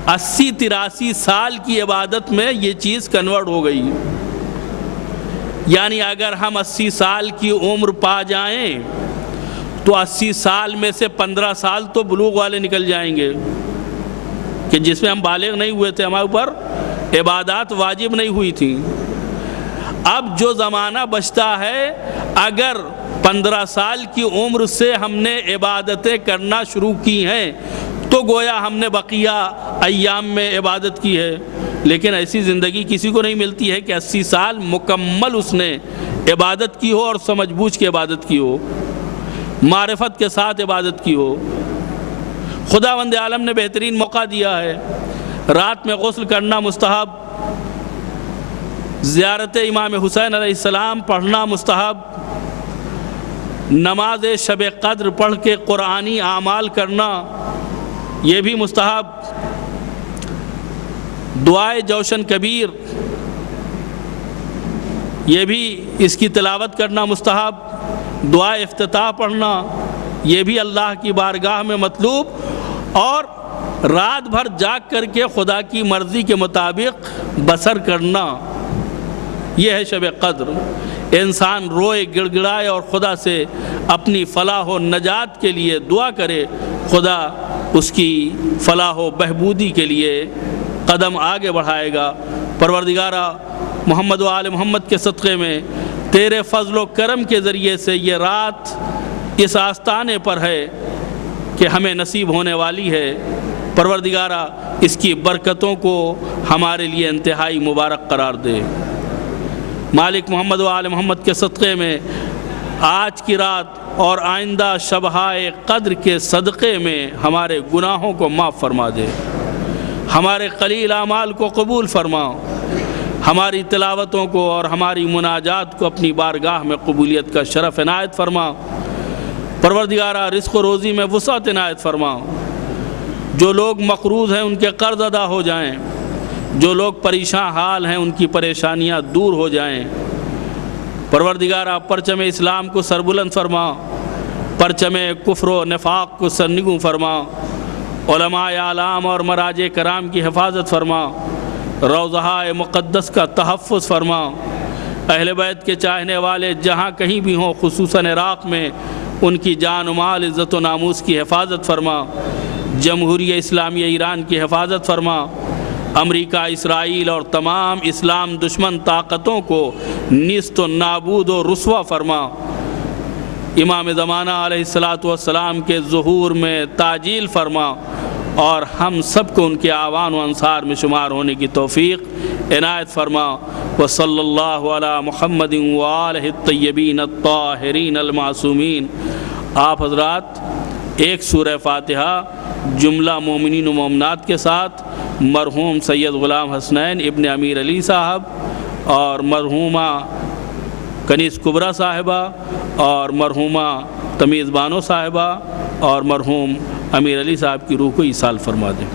80-83 سال کی عبادت میں یہ چیز کنورٹ ہو گئی، یعنی اگر ہم 80 سال کی عمر پا جائیں تو 80 سال میں سے 15 سال تو بلوغ والے نکل جائیں گے کہ جس میں ہم بالغ نہیں ہوئے تھے، ہمارے اوپر عبادات واجب نہیں ہوئی تھیں۔ اب جو زمانہ بچتا ہے، اگر 15 سال کی عمر سے ہم نے عبادتیں کرنا شروع کی ہیں تو گویا ہم نے بقیہ ایام میں عبادت کی ہے، لیکن ایسی زندگی کسی کو نہیں ملتی ہے کہ 80 سال مکمل اس نے عبادت کی ہو اور سمجھ بوجھ کے عبادت کی ہو، معرفت کے ساتھ عبادت کی ہو۔ خداوند عالم نے بہترین موقع دیا ہے، رات میں غسل کرنا مستحب، زیارت امام حسین علیہ السلام پڑھنا مستحب، نماز شب قدر پڑھ کے قرآنی اعمال کرنا یہ بھی مستحب، دعائے جوشن کبیر یہ بھی اس کی تلاوت کرنا مستحب، دعائے افتتاح پڑھنا یہ بھی اللہ کی بارگاہ میں مطلوب، اور رات بھر جاگ کر کے خدا کی مرضی کے مطابق بسر کرنا یہ ہے شب قدر۔ انسان روئے گڑ گڑائے اور خدا سے اپنی فلاح و نجات کے لیے دعا کرے، خدا اس کی فلاح و بہبودی کے لیے قدم آگے بڑھائے گا۔ پروردگارا، محمد و آل محمد کے صدقے میں تیرے فضل و کرم کے ذریعے سے یہ رات اس آستانے پر ہے کہ ہمیں نصیب ہونے والی ہے، پروردگارا اس کی برکتوں کو ہمارے لیے انتہائی مبارک قرار دے۔ مالک، محمد و آل محمد کے صدقے میں آج کی رات اور آئندہ شبہائے قدر کے صدقے میں ہمارے گناہوں کو معاف فرما دے، ہمارے قلیل اعمال کو قبول فرما، ہماری تلاوتوں کو اور ہماری مناجات کو اپنی بارگاہ میں قبولیت کا شرف عنایت فرما۔ پروردگارا، رزق و روزی میں وسعت عنایت فرما، جو لوگ مقروض ہیں ان کے قرض ادا ہو جائیں، جو لوگ پریشان حال ہیں ان کی پریشانیاں دور ہو جائیں۔ پروردگارا، پرچم اسلام کو سربلند فرما، پرچم کفر و نفاق کو سرنگوں فرما، علماء اعلام اور مراجع کرام کی حفاظت فرما، روضہ مقدس کا تحفظ فرما، اہل بیت کے چاہنے والے جہاں کہیں بھی ہوں، خصوصاً عراق میں ان کی جان و مال، عزت و ناموس کی حفاظت فرما، جمہوریہ اسلامیہ ایران کی حفاظت فرما، امریکہ، اسرائیل اور تمام اسلام دشمن طاقتوں کو نیست و نابود و رسوا فرما، امام زمانہ علیہ السلام کے ظہور میں تعجیل فرما، اور ہم سب کو ان کے اعوان و انصار میں شمار ہونے کی توفیق عنایت فرما۔ وصلی اللہ علی محمد وآلہ الطیبین الطاہرین المعصومین۔ آپ حضرات ایک سورہ فاتحہ جملہ مومنین و مومنات کے ساتھ مرحوم سید غلام حسنین ابن امیر علی صاحب اور مرحومہ کنیز کبرا صاحبہ اور مرحومہ تمیز بانو صاحبہ اور مرحوم امیر علی صاحب کی روح کو ایصال فرما دیں۔